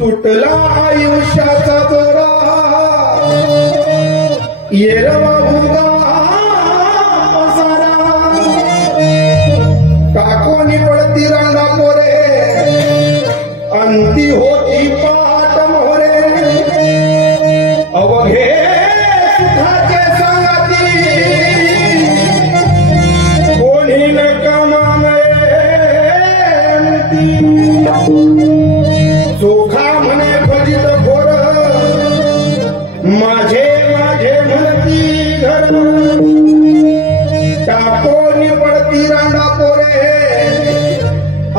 तुटला आयुष्याचा दोरा येरवा भुगा सारा टाकोनी पडती रांगा पोरे अंती होती पाट मोरे अवघे सुखाचे सांगती कोणी न कमावे चोखा म्हणे फजित घोर माझे माझे म्हणती घर टाकोनी पडती रांगा पोरे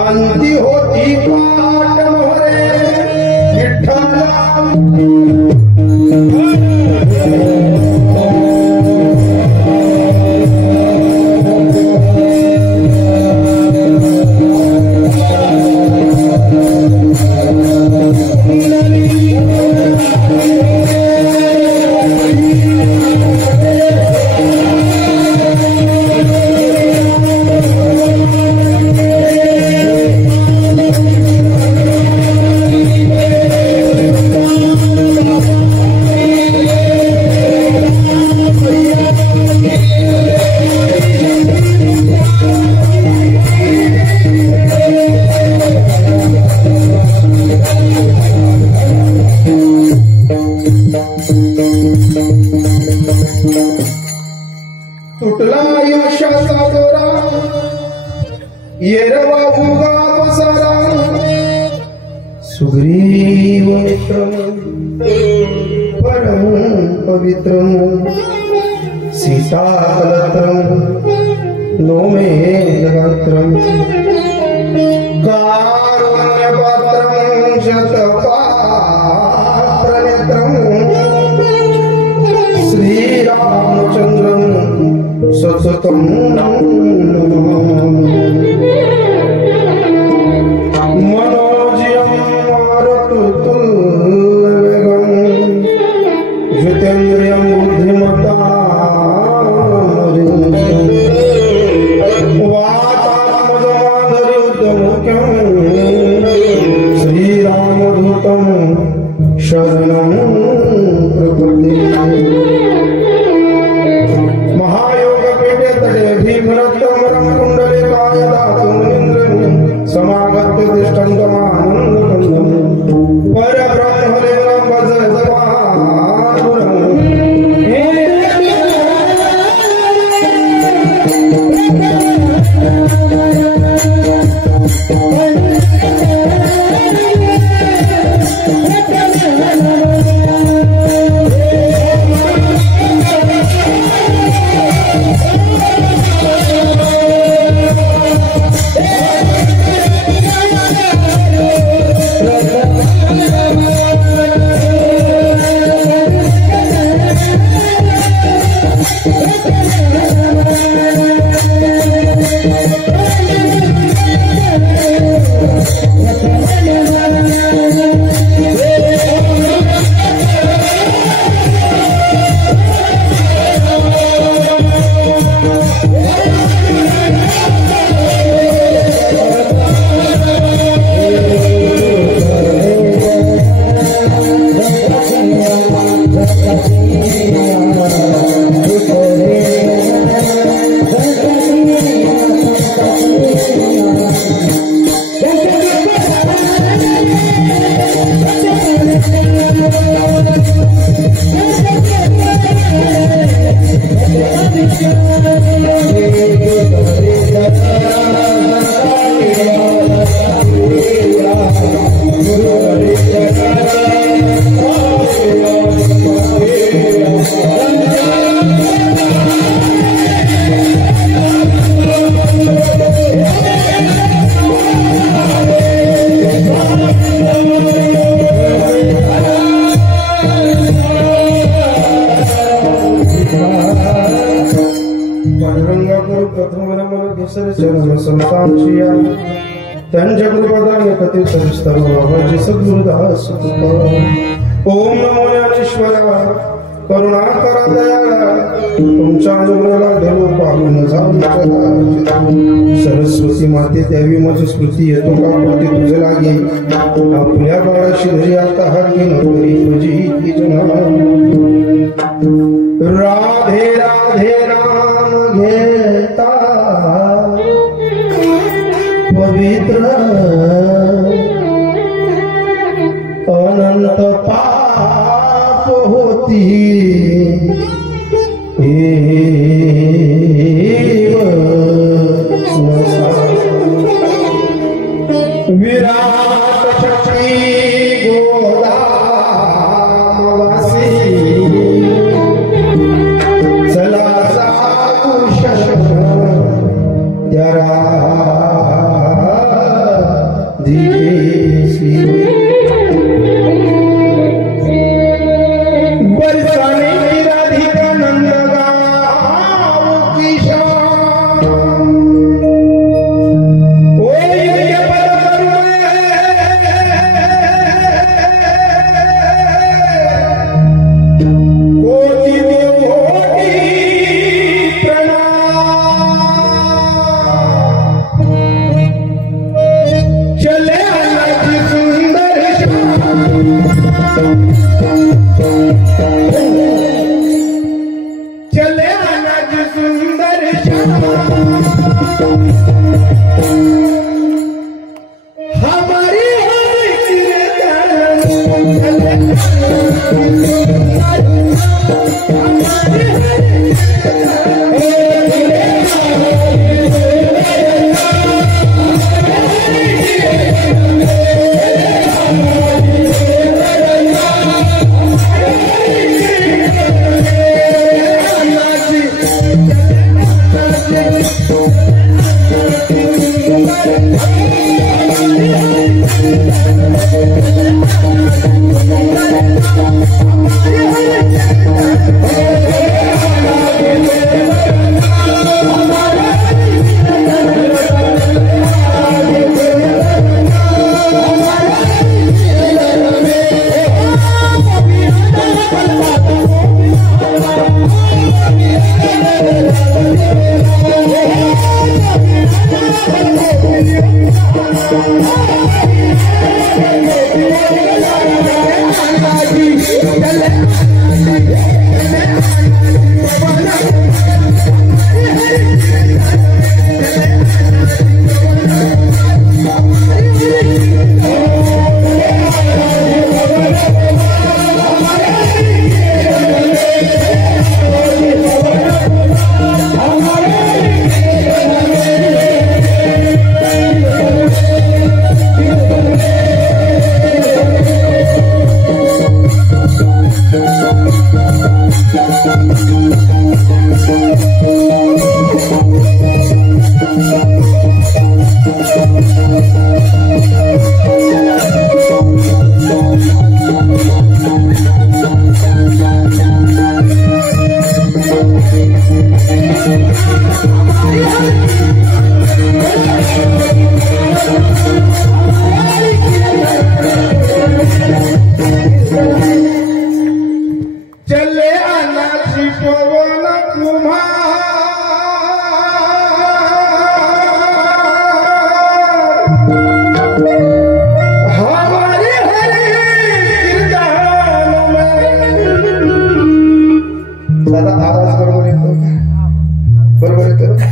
अंती होती पाट मोरे विठ्ठला तुटला आयुष्याचा दोरा येरवा भुगा पसारा सुग्रीव मित्रम परम पवित्रम सीताकलत्रम नोमे गात्रम कारुण्यपात्रम शतपात्रनेत्रम श्रीरामचंद्रम सततं मनोजयं मारुततुल्यवेगं जितेन्द्रियं बुद्धिमतां वातात्मजमाधुर्यमुख्यं श्रीरामदूतं शरणं प्रपद्ये भीमरत्नमरं कुण्डलिकाय दातुमिन्द्रं समागत्य तिष्ठन्तमानन्दकन्दं परब्रह्मलिङ्गं भजत्वानुरम् कथे सविस्तर बाबाजी सद्गुरुदास ओम नमो ज्ञानेश्वरा करुणा करा दयाळा तुमच्या अनुग्रहाला देव पाहून जाऊन सरस्वती माते द्यावी माझी स्मृती येतो का प्रति तुझे लागे आपल्या बाळाशी घरी आता हाती नोकरी तुझी राधे राधे नाम घेता पवित्र अनंत पाप होती विराट शक्ती गोदावासी चला जाऊ त्यारा दिशेसी बरसाने की राधिका नंद गाँव की शान ओ ये पद कोटि कोटि प्रणाम चले अल्लाह सुंदर चले अनाज सुंदर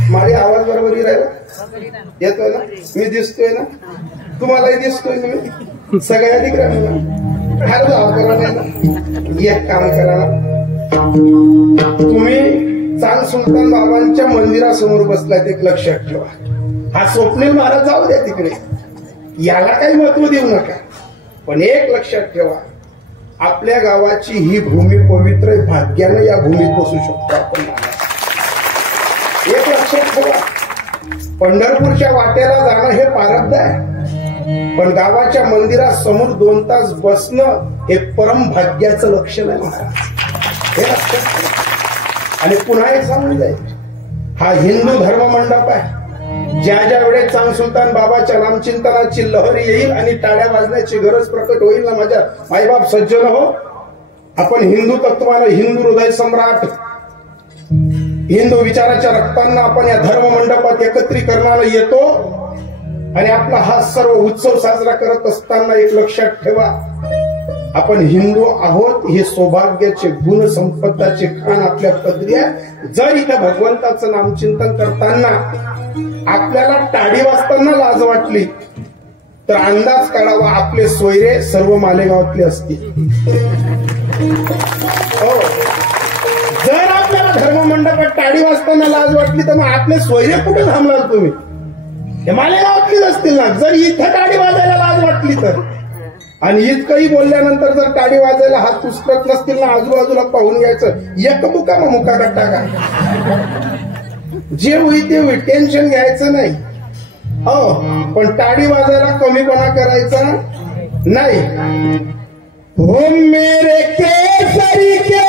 हमारी येतोय ना मी दिसतोय ना तुम्हालाही दिसतोय ना मी सगळ्या ठिकाणी एक काम करा तुम्ही चांद सुलतान बाबांच्या मंदिरासमोर बसलाय एक लक्षात ठेवा हा स्वप्नील महाराज जाऊ द्या तिकडे याला काही महत्व देऊ नका पण एक लक्षात ठेवा आपल्या गावाची ही भूमी पवित्र आहे भाग्यानं या भूमीत बसू शकतो आपण एक लक्षात ठेवा पंढरपूरच्या वाट्याला जाणं हे प्रारब्ध आहे पण गावाच्या मंदिरासमोर 2 तास बसणं हे परम भाग्याचं लक्षण आहे महाराज हे लक्षात ठेवा आणि पुन्हा एक सांगून जाईल हा हिंदू धर्म मंडप आहे ज्या ज्या वेळेस चांग सुलतान बाबाच्या नामचिंतनाची लहर येईल आणि टाळ्या वाजण्याची गरज प्रकट होईल ना माझ्या मायबाप सज्जन हो, आपण हिंदू तत्वानं, हिंदू हृदय सम्राट, हिंदू विचाराच्या रक्तांना आपण या धर्म मंडपात एकत्रीकरणाला येतो आणि आपला हा सर्व उत्सव साजरा करत असताना एक लक्षात ठेवा, आपण हिंदू आहोत हे सौभाग्याचे गुण संपदाचे खान आपल्या पदरी आहे. जर इथं भगवंताचं नामचिंतन करताना आपल्याला टाळी वाजताना लाज वाटली तर अंदाज काढावा आपले सोयरे सर्व मालेगावातले असतील. हो, जर आपल्याला धर्म मंडपात टाळी वाजताना लाज वाटली तर मग आपले सोयरे कुठे थांबणार तुम्ही? हे मालेगावातलीच असतील ना. जर इथं टाळी वाजायला लाज वाटली तर, आणि इतकंही बोलल्यानंतर जर टाळी वाजायला हात पुसकत नसतील ना, आजूबाजूला पाहून घ्यायचं, एक मुका मग मुका कट्टा का, जे होईल ते होईल, टेन्शन घ्यायचं नाही. हो, पण टाळी वाजायला कमीपणा करायचा नाही. हो मेरे केसरी के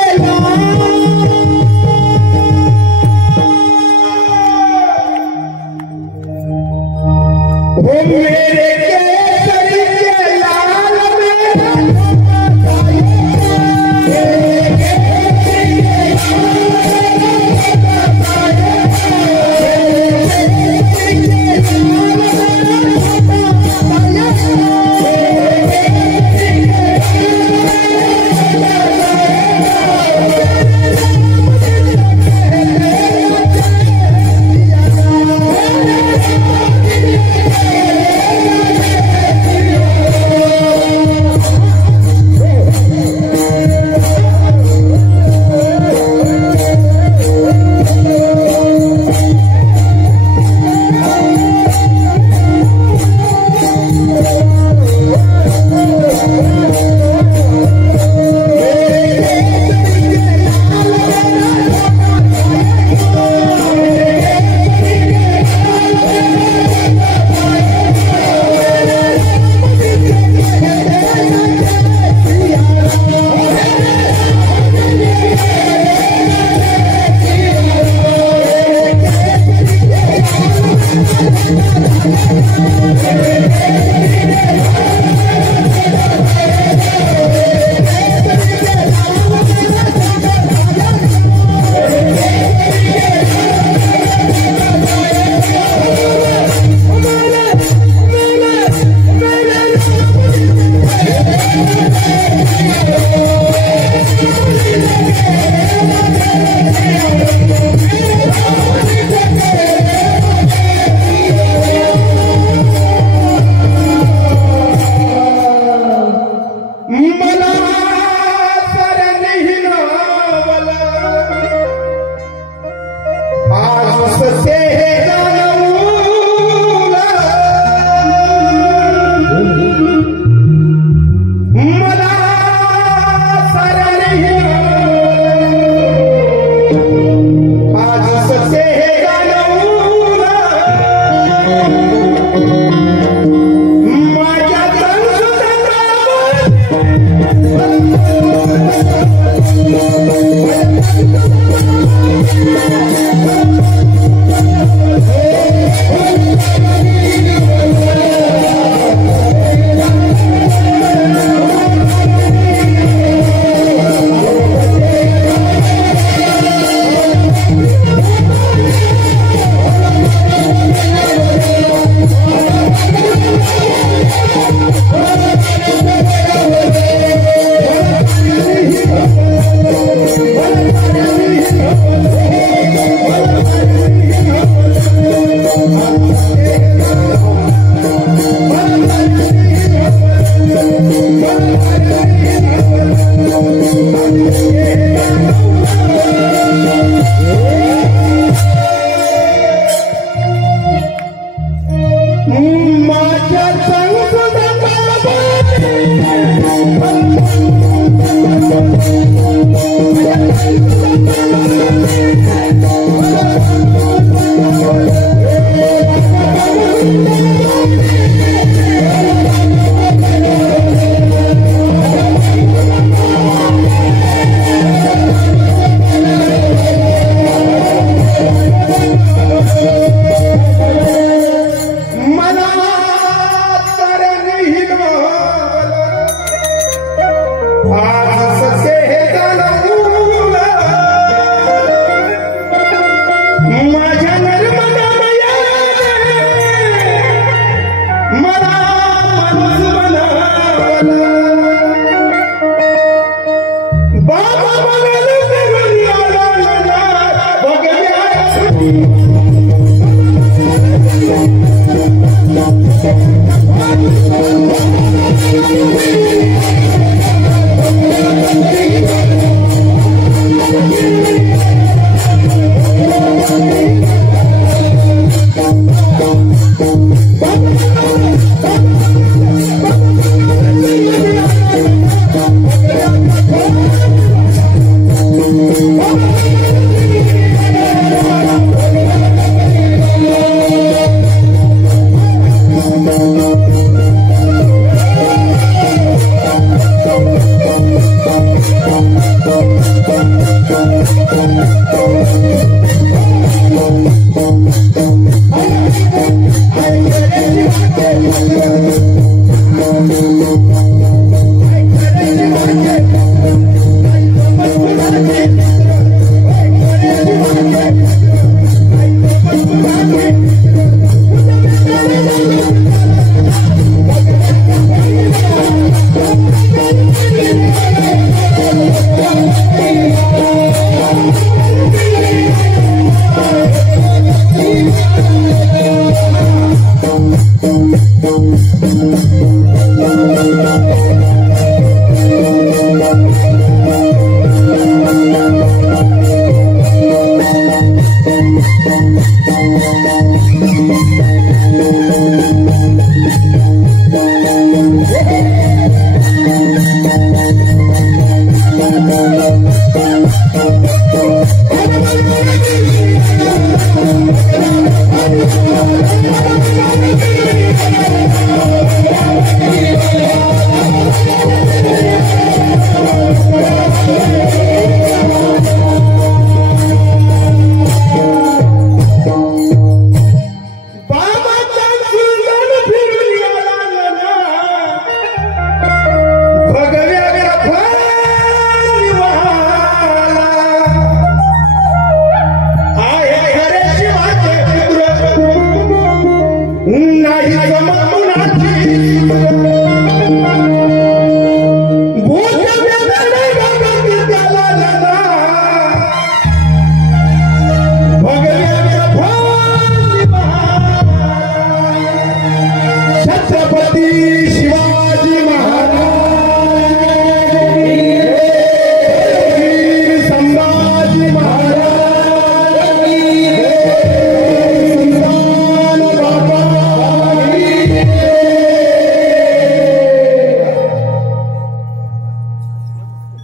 हो मेरे केसरी के लाल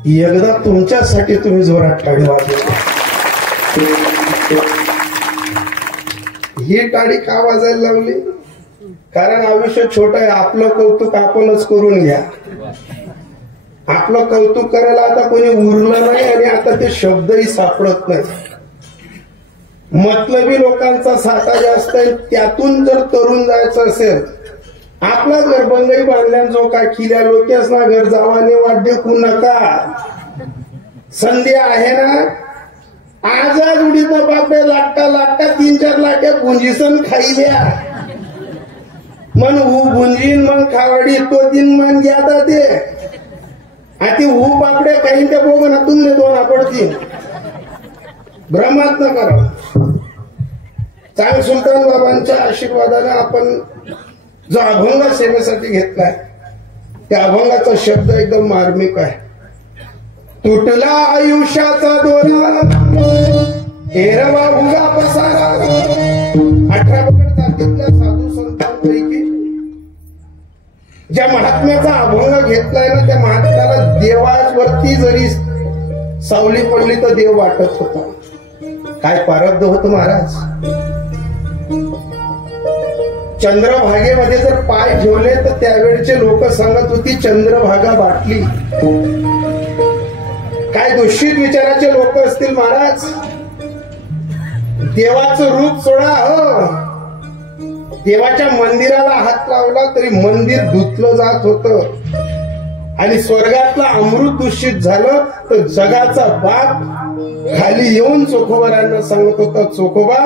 एकदा तुमच्यासाठी तुम्ही जोरात टाळी वाजवा. ही टाळी का वाजायला लावली? कारण आयुष्य छोटं आहे. आपलं कौतुक आपणच करून घ्या. आपलं कौतुक करायला आता कोणी उरलं नाही आणि आता ते शब्दही सापडत नाही. मतलबी लोकांचा साठा जास्त आहे. त्यातून जर तरुण जायचं असेल, आपलाच घर बंगई बांधल्या जो काय किल्या लोकेस ना घर जावाने वाट देखू नका. संधी आहे ना, आजाद उडीत बापे लागता लागता 3-4 लाट्या गुंजीसन खाई द्या. मन हू गुंजीन मन खावाडी तो 3 मन घ्या ते आती हू बापडे काही ते बघून तुमने 2 पडतील. भ्रमात न करा. चांग सुलतान बाबांच्या आशीर्वादाने आपण जो अभंग सेवेसाठी घेतलाय त्या अभंगाचा शब्द एकदम मार्मिक आहे. तुटला आयुष्याचा दोरा एरवा उगा पसारा. 18 पकड तारखेतल्या साधू संतांपैकी ज्या महात्म्याचा अभंग घेतलाय ना, त्या महात्म्याला देवावरती जरी सावली पडली तर देव वाटत होता. काय प्रारब्ध होतं महाराज. चंद्रभागेमध्ये जर पाय ठेवले तर त्यावेळचे लोक सांगत होती चंद्रभागा बाटली. काय दूषित विचाराचे लोक असतील महाराज. देवाचं रूप सोडा. हो, देवाच्या मंदिराला हात लावला तरी मंदिर धुतलं जात होतं. आणि स्वर्गातलं अमृत दूषित झालं तर जगाचा बाप खाली येऊन चोखोबारांना सांगत होता, चोखोबा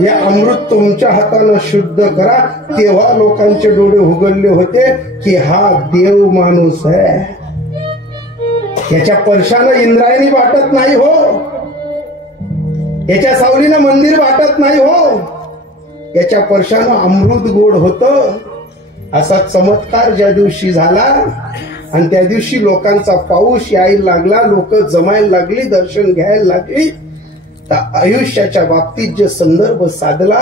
या अमृत तुमच्या हातानं शुद्ध करा. तेव्हा लोकांचे डोळे उघडले होते की हा देव माणूस आहे. याच्या परशानं इंद्रायणी वाटत नाही हो, याच्या सावलीनं मंदिर वाटत नाही हो, याच्या परशानं अमृत गोड होतं. असा चमत्कार ज्या दिवशी झाला आणि त्या दिवशी लोकांचा पाऊस यायला लागला, लोक जमायला लागली, दर्शन घ्यायला लागली. तर आयुष्याच्या बाबतीत जे संदर्भ साधला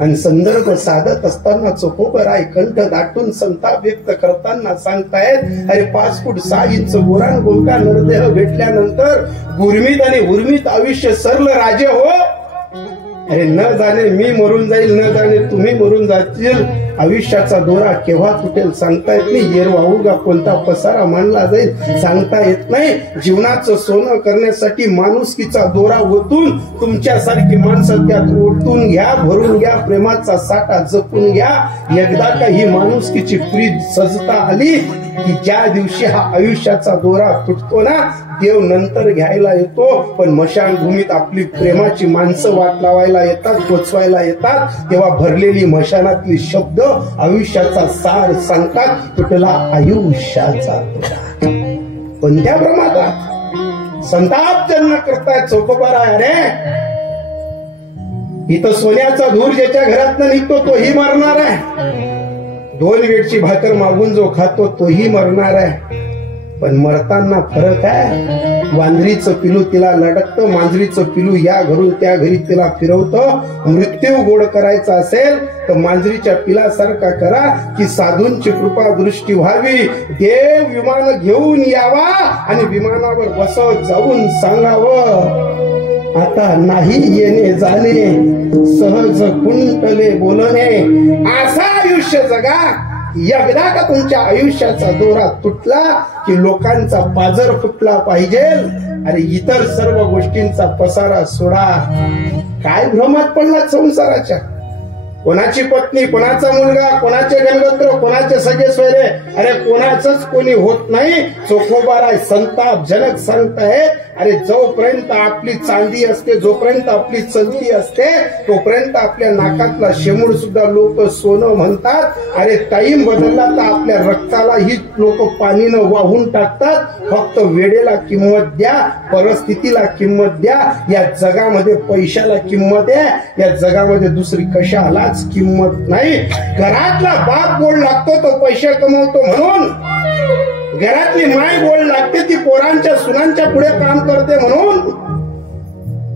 आणि संदर्भ साधत असताना चोखोबराय कंठ दाटून संताप व्यक्त करताना सांगतायत, अरे 5 फूट 6 इंच गोरान गोलका नरदेह भेटल्यानंतर गुरमीत आणि उर्मीत आयुष्य सरलं राजे हो. अरे न जाणे मी मरून जाईल, न जाणे तुम्ही मरून जातील. आयुष्याचा दोरा केव्हा तुटेल सांगता येत नाही. येर वाहूगा कोणता पसारा मानला जाईल सांगता येत नाही. जीवनाचं सोनं करण्यासाठी माणुसकीचा दोरा ओतून तुमच्यासारखी माणसं त्यात ओतून घ्या, भरून घ्या, प्रेमाचा साठा जपून घ्या. एकदा का ही माणुसकीची प्रीत सजता आली की ज्या दिवशी हा आयुष्याचा दोरा तुटतो ना, देव नंतर घ्यायला येतो. पण मशानभूमीत आपली प्रेमाची माणसं वाट लावायला येतात, पोचवायला येतात. तेव्हा भरलेली मशानातली शब्द आयुष्याचा सार सांगतात. तुटला आयुष्याचा दोरा. कोणत्या प्रमाणात संताप जन्म करतायत चोखोबाराय. अरे इथं सोन्याचा धूर ज्याच्या घरातनं निघतो तोही मरणार आहे. 2 वेळची भाकर मागून जो खातो तोही मरणार आहे. पण मरताना फरक आहे. वांद्रीचं पिलू तिला लटकतं, मांजरीचं पिलू या घरून त्या घरी तिला फिरवतं. मृत्यू गोड करायचा असेल तर मांजरीच्या पिलासारखा करा की साधूंची कृपा दृष्टी व्हावी. देव विमान घेऊन यावा आणि विमानावर बसत जाऊन सांगावं, आता नाही येणे जाणे, सहज कुंटले बोलणे. असा आयुष्य जगा. एकदा का तुमच्या आयुष्याचा दोरा तुटला की लोकांचा पाजर फुटला पाहिजे. अरे इतर सर्व गोष्टींचा पसारा सोडा. काय भ्रमात पडला संसाराच्या. कोणाची पत्नी, कोणाचा मुलगा, कोणाचे गणगोत्र, कोणाचे सगळे सोयरे, अरे कोणाचंच कोणी होत नाही. चोखोबाराय संतापजनक सांगतायत, अरे जोपर्यंत आपली चांदी असते, जोपर्यंत आपली चलती असते, तोपर्यंत आपल्या नाकातला शेमूड सुद्धा लोक सोनं म्हणतात. अरे टाइम बदलला तर आपल्या रक्ताला ही लोक पाणीनं वाहून टाकतात. फक्त वेळेला किंमत द्या, परिस्थितीला किंमत द्या. या जगामध्ये पैशाला किंमत आहे, या जगामध्ये दुसरी कशाला किंमत नाही. घरातला बाप गोड लागतो तो पैसे कमवतो म्हणून, घरातली माय गोड लागते ती पोरांच्या सुनांच्या पुढे काम करते म्हणून.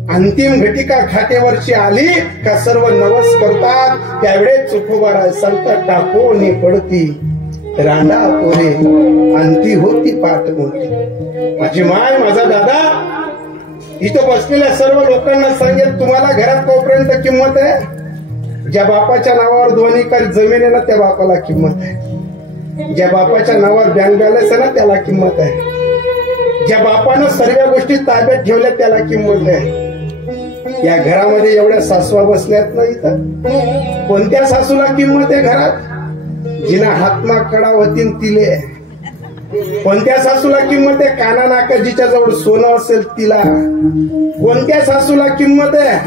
अंतिम घटिका खात्यावरची आली का सर्व नवस करतात. त्यावेळेस चोखोबाराय संत टाकोनी पडती. रांडा पोरे अंती होती पाठ मोठी. माझी माय, माझा दादा इथं बसलेल्या सर्व लोकांना सांगेल, तुम्हाला घरात तोपर्यंत किंमत आहे. ज्या बापाच्या नावावर 2 एकर जमीन आहे ना, त्या बापाला किंमत आहे. ज्या बापाच्या नावावर बँक बॅलन्स आहे ना, त्याला किंमत आहे. ज्या बापानं सर्व गोष्टी ताब्यात ठेवल्या त्याला किंमत आहे. या घरामध्ये एवढ्या सासवा बसल्यात ना, इथं कोणत्या सासूला किंमत आहे घरात? जिना हातमा कडा होतीन तिले. कोणत्या सासूला किंमत आहे? काना नाका जिच्या जवळ सोनं असेल तिला. कोणत्या सासूला किंमत आहे?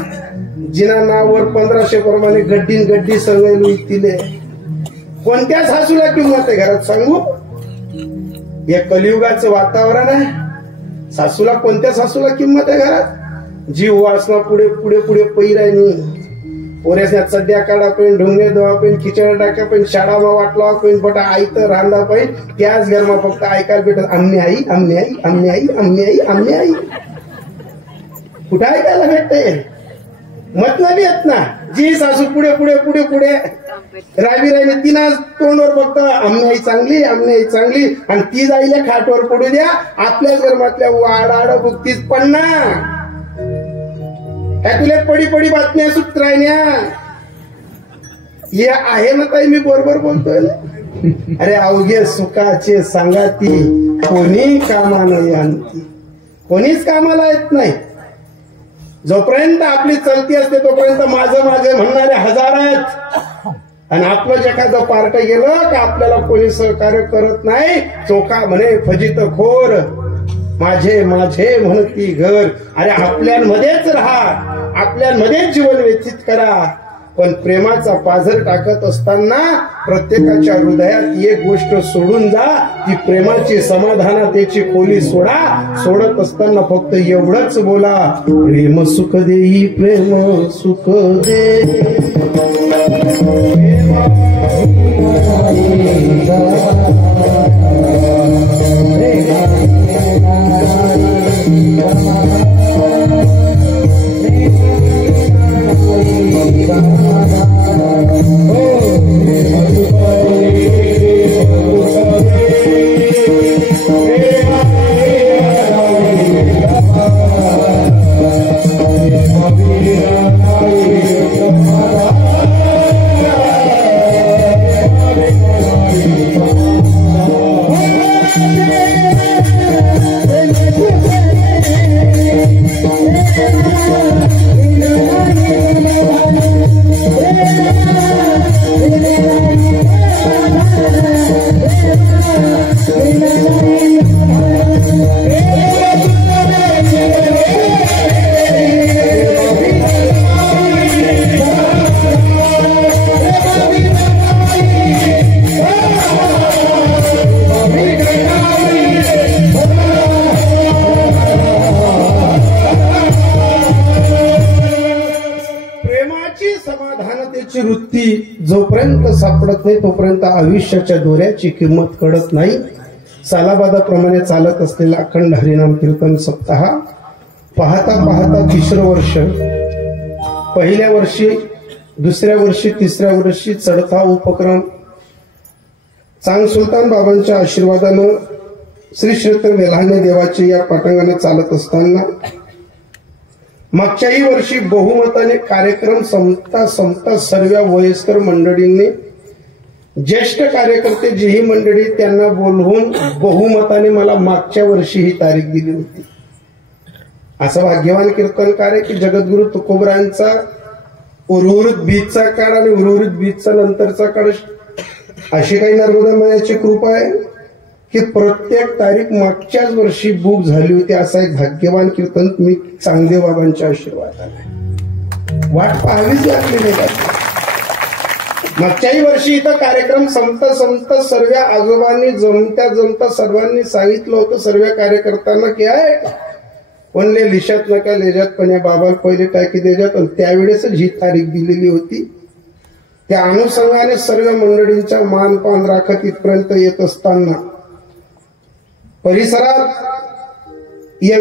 जिना नावावर 1500 प्रमाणे गड्डी सगळी तिले. कोणत्या सासूला किंमत आहे घरात सांगू? हे कलियुगाचं वातावरण आहे. सासूला, कोणत्या सासूला किंमत आहे घरात? जीव वासना पुढे पुढे पुढे पैरायनी. पोऱ्याच्या चड्ड्या काढा पण, ढोंगे दवा पण, खिचड टाका पण, शाळामा वाटला पण, बटा आई तर रांधा पण. त्याच घरमा फक्त ऐकायला भेटत, आम्ही आई, आम्ही आई, आम्ही आई, आम्ही आई, आम्ही आई. कुठं ऐकायला भेटते? मतलब येत ना. जी सासू पुढे पुढे पुढे पुढे राहिली तिना तोंडवर फक्त आम्ही आई चांगली, आम्ही आई चांगली. आणि ती जाईला खाटवर पडू द्या. आपल्याच घरमातल्या वाडाड बुक्तीच पण ना. काय तुला पडी पडी बातम्या सुट राहिल्या? हे आहे ना ताई, मी बरोबर बोलतोय ना? अरे अवघे सुखाचे सांगाती कोणी कामा नाही आणती. कोणीच कामाला येत नाही. जोपर्यंत आपली चलती असते तोपर्यंत माझं माझे म्हणणारे हजार आहेत. आणि आपलं जे एखादं पार्ट गेलं का आपल्याला कोणी सहकार्य करत नाही. चोखा म्हणे फजित खोर, माझे माझे म्हणती घर. अरे आपल्यामध्येच राहा, आपल्यामध्येच जीवन व्यतीत करा. पण प्रेमाचा पाझर टाकत असताना प्रत्येकाच्या हृदयात एक गोष्ट सोडून जा, ती प्रेमाची समाधानाची खोली सोडा. सोडत असताना फक्त एवढंच बोला, प्रेम सुख देई, प्रेम सुख दे. वृत्ती जोपर्यंत सापडत नाही तोपर्यंत आयुष्याच्या दोऱ्याची किंमत कळत नाही. सालाबादाप्रमाणे चालत असलेला अखंड हरिनाम कीर्तन सप्ताह पाहता पाहता 3रं वर्ष, पहिल्या वर्षी, दुसऱ्या वर्षी, तिसऱ्या वर्षी चढता उपक्रम चांग सुलतान बाबांच्या आशीर्वादानं श्री क्षेत्र वेल्हाणे देवाचे या पाटांगणाने चालत असताना मागच्याही वर्षी बहुमताने कार्यक्रम संपता सर्व वयस्कर मंडळींनी, ज्येष्ठ कार्यकर्ते जेही मंडळी, त्यांना बोलवून बहुमताने मला मागच्या वर्षी ही तारीख दिली होती. असं भाग्यवान कीर्तनकार आहे की जगद्गुरु तुकोबरांचा उर्वरित बीजचा काळ आणि उर्वरित बीजचा नंतरचा काळ अशी काही नर्मदा मायाची कृपा आहे की प्रत्येक तारीख मागच्याच वर्षी बुक झाली होती. असा एक भाग्यवान कीर्तन मी चांगदेव बाबांच्या आशीर्वादाने वाट पाहावीच लागली नाही. मागच्याही वर्षी इथं कार्यक्रम संपता सर्व आजोबांनी जमता सर्वांनी सांगितलं होतं सर्व कार्यकर्त्यांना की आहे कोणले लिशात नका लेजात पण या बाबाला पहिले टाकी देजात. आणि त्यावेळेसच ही तारीख दिलेली होती. त्या अनुषंगाने सर्व मंडळींच्या मानपान राखत इथपर्यंत येत असताना परिसरात या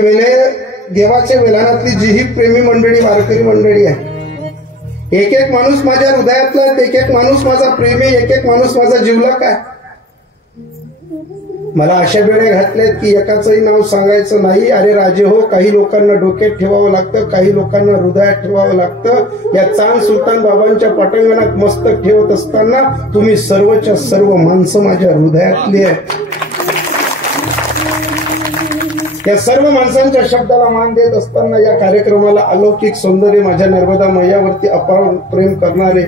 देवाच्या वेलानातली जी ही प्रेमी मंडळी, वारकरी मंडळी आहे, एक एक माणूस माझ्या हृदयातला, एक एक माणूस माझा प्रेमी, एक एक माणूस माझा जीवलक आहे. मला अशा वेळे घातल्यात की एकाचंही नाव सांगायचं नाही. अरे राजे हो, काही लोकांना डोक्यात ठेवावं लागतं, काही लोकांना हृदयात ठेवावं लागतं. या चांद सुलतान बाबांच्या पटांगणात मस्तक ठेवत असताना तुम्ही सर्वच्या सर्व माणसं माझ्या हृदयातली आहेत. या सर्व माणसांच्या शब्दाला मान देत असताना या कार्यक्रमाला अलौकिक सौंदर्य माझ्या नर्मदा मैयावरती अपार प्रेम करणारे,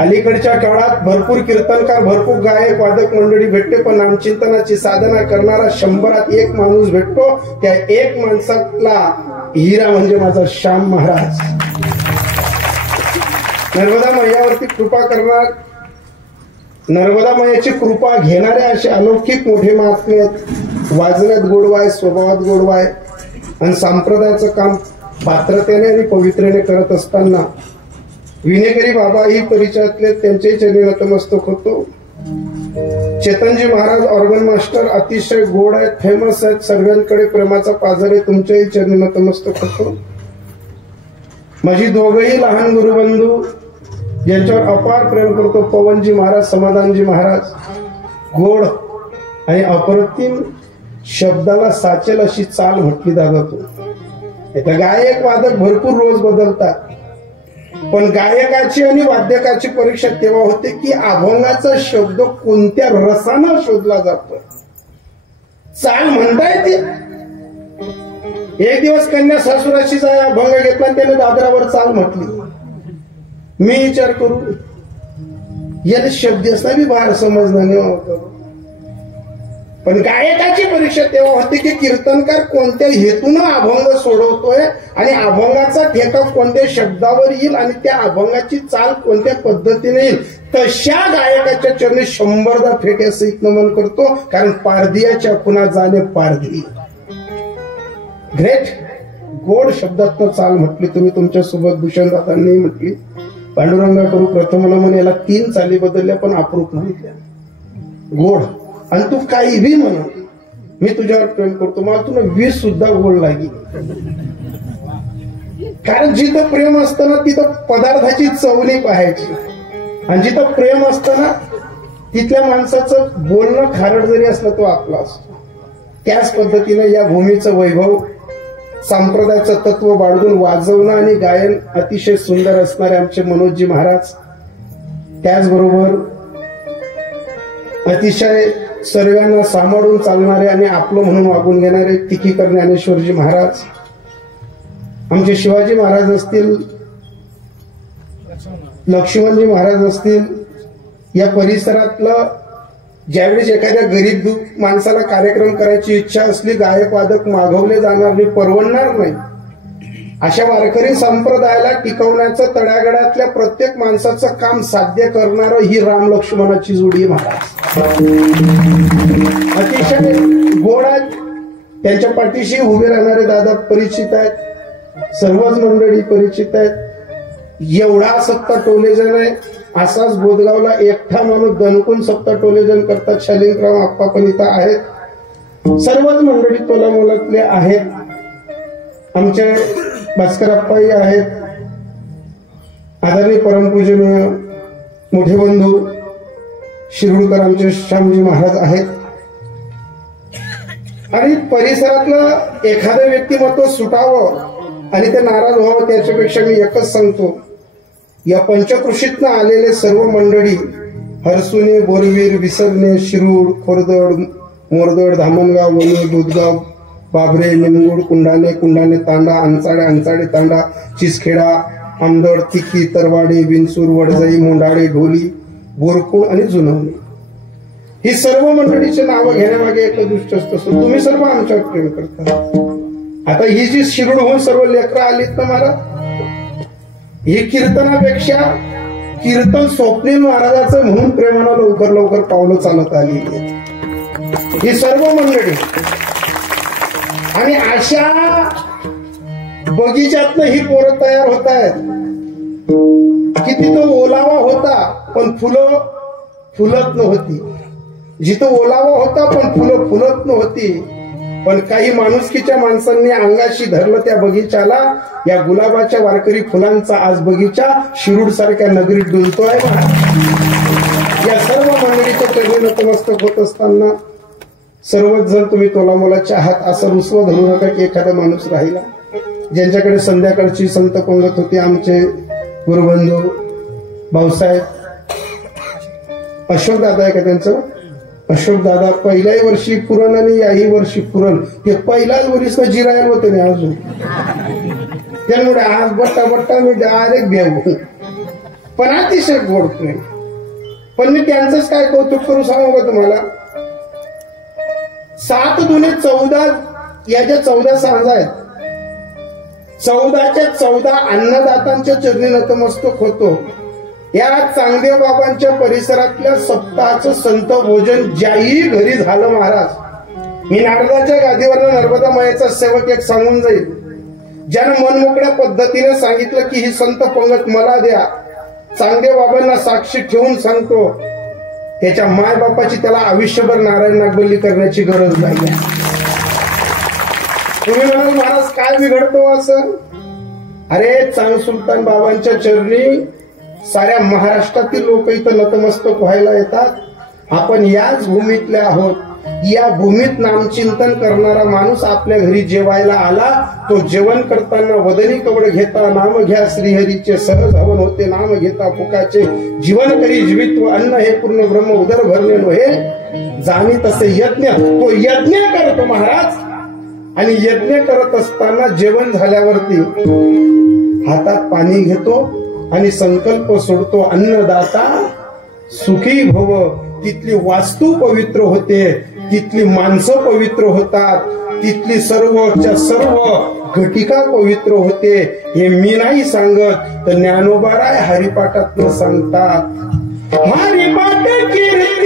अलीकडच्या काळात भरपूर कीर्तनकार, भरपूर गायक वादक मंडळी भेटते, पण नामचिंतनाची साधना करणारा 100त एक माणूस भेटतो. त्या एक माणसातला हिरा म्हणजे माझा श्याम महाराज. नर्मदा मैयावरती कृपा करणार, नर्मदा मैयाची कृपा घेणारे असे अलौकिक मोठे महात्मे आहेत. वाजण्यात गोडवाय, स्वभावात गोडवाय आणि संप्रदायाचं काम पात्रतेने आणि पवित्रेने करत असताना विनेकरी बाबा ही परिचयातले, त्यांच्याही चरणी नतमस्तक होतो. चेतनजी महाराज ऑर्गन मास्टर अतिशय गोड आहेत, फेमस आहेत, सर्वांकडे प्रेमाचा पाझर आहे, तुमच्याही चरणी नतमस्तक होतो. माझी दोघही लहान गुरुबंधू ज्यांच्यावर अपार प्रेम करतो, पवनजी महाराज, समाधानजी महाराज, गोड आणि अप्रतिम शब्दाला साचेल अशी चाल म्हटली जातो. आता गायक वादक भरपूर रोज बदलतात, पण गायकाची आणि वाद्यकाची परीक्षा तेव्हा होते की अभंगाचा शब्द कोणत्या रसानं शोधला जातो. चाल म्हणता येते. एक दिवस कन्या सासुराशी अभंग घेतला, त्याने दादरावर चाल म्हटली. मी विचार करू याला शब्द असता बी बाहेर समजणार नाही. पण गायकाची परीक्षा तेव्हा होती की कीर्तनकार कोणत्या हेतून अभंग सोडवतोय आणि अभंगाचा ठेका कोणत्या शब्दावर येईल आणि त्या अभंगाची चाल कोणत्या पद्धतीने येईल. तशा गायकाच्या चरणी 100दा फेट्या सहित नमन करतो, कारण पारदियाच्या पुन्हा जाणे पारधी. ग्रेट. गोड शब्दात चाल म्हटली तुम्ही. तुमच्यासोबत भूषण दादांनी म्हटली. पांडुरंगा करू प्रथम नमन, याला 3 चाली बदलल्या पण अप्रूप म्हणल्या. गोड. आणि तू काही बी म्हणा, मी तुझ्यावर प्रेम करतो, मला तुला 20 सुद्धा गोड लागेल. कारण जिथं प्रेम असतं ना तिथं पदार्थाची चव नाही पाहायची, आणि जिथं प्रेम असतं ना तिथल्या माणसाचं बोलणं खारट जरी असलं तो आपला असतो. त्याच पद्धतीने या भूमीचं वैभव, संप्रदायाचं तत्व बाळगून वाजवणं आणि गायन अतिशय सुंदर असणारे आमचे मनोजजी महाराज, त्याचबरोबर अतिशय सर्वांना सांभाळून चालणारे आणि आपलं म्हणून वागून घेणारे टिकीकर ज्ञानेश्वरजी महाराज, आमचे शिवाजी महाराज असतील, लक्ष्मणजी महाराज असतील, या परिसरातलं ज्यावेळेस एखाद्या गरीब माणसाला कार्यक्रम करायची इच्छा असली, गायक वादक मागवले जाणार नाही, परवडणार नाही, अशा वारकरी संप्रदायाला टिकवण्याचं तळागाळातल्या प्रत्येक माणसाचं काम साध्य करणारं ही राम लक्ष्मणाची जोडी महाराज. अतिशय गोड आहेत. त्यांच्या पाठीशी उभे राहणारे दादा परिचित आहेत, सर्वच मंडळी परिचित आहेत. एवढा सत्ता टोलेजन आहे, असाच बोधगावला एकटा माणूस दणकून सत्ता टोलेजन करतात. शालिंगराव आप्पा पण इथं आहेत. सर्वच मंडळी तोलामोलातले आहेत. आमचे भास्करप्पाही आहेत. आदरणीय परमपूजनीय मोठे बंधू शिरूरकर आमचे श्यामजी महाराज आहेत. आणि परिसरातलं एखादं व्यक्तिमत्व सुटावं आणि ते नाराज व्हावं त्याच्यापेक्षा मी एकच सांगतो, या पंचकृषीतनं आलेले सर्व मंडळी हरसुणे, बोरवीर, विसरणे, शिरूर, खोरदड, मोरदड, धामणगाव, वणी, दुधगाव, बाबरे, निमगुड, कुंडाणे तांडा, अंचाडे तांडा, चिसखेडा, आमदड, तिखी, तरवाडे, बिनसूर, वडजाई, मोंडाळे, ढोली, बोरकुण आणि जुनवणी, ही सर्व मंडळीची नावं घेण्यामागे एक दृष्ट असतं. तुम्ही सर्व आमच्यावर प्रेम करता. आता ही जी शिरूरहून सर्व लेकरं आलीत ना मला, ही कीर्तनापेक्षा कीर्तन स्वप्नील महाराजाचं म्हणून प्रेमानं लवकर लवकर पावलं चालत आली ही सर्व मंडळी. आणि अशा बगीच्यातनं ही पोरं तयार होत आहेत की तिथं ओलावा होता पण फुलं फुलत नव्हती, जिथं ओलावा होता पण फुलं फुलत नव्हती. पण काही माणुसकीच्या माणसांनी अंगाशी धरलं त्या बगीच्याला. या गुलाबाच्या वारकरी फुलांचा आज बगीचा शिरूर सारख्या नगरीत डुलतोय. या सर्व मंडळीच्या चरणी नतमस्तक होत असताना सर्वच जण तुम्ही तोलामोलाचे आहात असं रुसव धरू नका की एखादा माणूस राहिला. ज्यांच्याकडे संध्याकाळची संत पंगत होती आमचे गुरुबंधू भाऊसाहेब अशोक दादा आहे का त्यांचं, अशोक दादा पहिल्याही वर्षी पुरण आणि याही वर्षी पुरण, ते पहिल्याच वर्षी जिरायला होते नाही अजून, त्यामुळे आज बट्टा बट्टा मी डायरेक्ट घेऊ, पण अतिशय गोड प्रेम. पण मी त्यांचंच काय कौतुक करू सांगू का तुम्हाला. 7 दुने 14 याच्या 14 सांजा आहेत. 14च्या 14 अन्नदात्यांच्या चरणी नतमस्तक होतो. या चांगदेव बाबांच्या परिसरातल्या सप्ताहाचं संत भोजन ज्याही घरी झालं महाराज, मी नारदाच्या गादीवर नर्मदा मायेचा सेवक एक सांगून जाईल, ज्यानं मनमोकळ्या पद्धतीने सांगितलं की ही संत पंगत मला द्या, चांगदेव बाबांना साक्षी ठेवून सांगतो, त्याच्या माय बापाची त्याला आयुष्यभर नारायण नागबल्ली करण्याची गरज नाही. तुम्ही म्हणाल महाराज काय बिघडतो असं. अरे चांग सुलतान बाबांच्या चरणी साऱ्या महाराष्ट्रातील लोक इथं नतमस्तक व्हायला येतात. आपण याच भूमीतले आहोत. या भूमीत नामचिंतन करणारा माणूस आपल्या घरी जेवायला आला, तो जेवण करताना वदनी कवड घेता नाम घ्या श्रीहरीचे सहज हवन होते, नाम घेता फुकाचे जीवन करी जीवित्व, अन्न हे पूर्ण ब्रह्म उदर भरणे नव्हे, जाणी तसे यज्ञ. तो यज्ञ करतो महाराज. आणि यज्ञ करत असताना जेवण झाल्यावरती हातात पाणी घेतो आणि संकल्प सोडतो, अन्नदाता सुखी भव. तिथली वास्तू पवित्र होते, तिथली माणसं पवित्र होतात, तिथली सर्वच्या सर्व घटिका पवित्र होते. हे मी नाही सांगत, तर ज्ञानोबाराय हरिपाठात सांगतात. हरिपाठ कीर्ती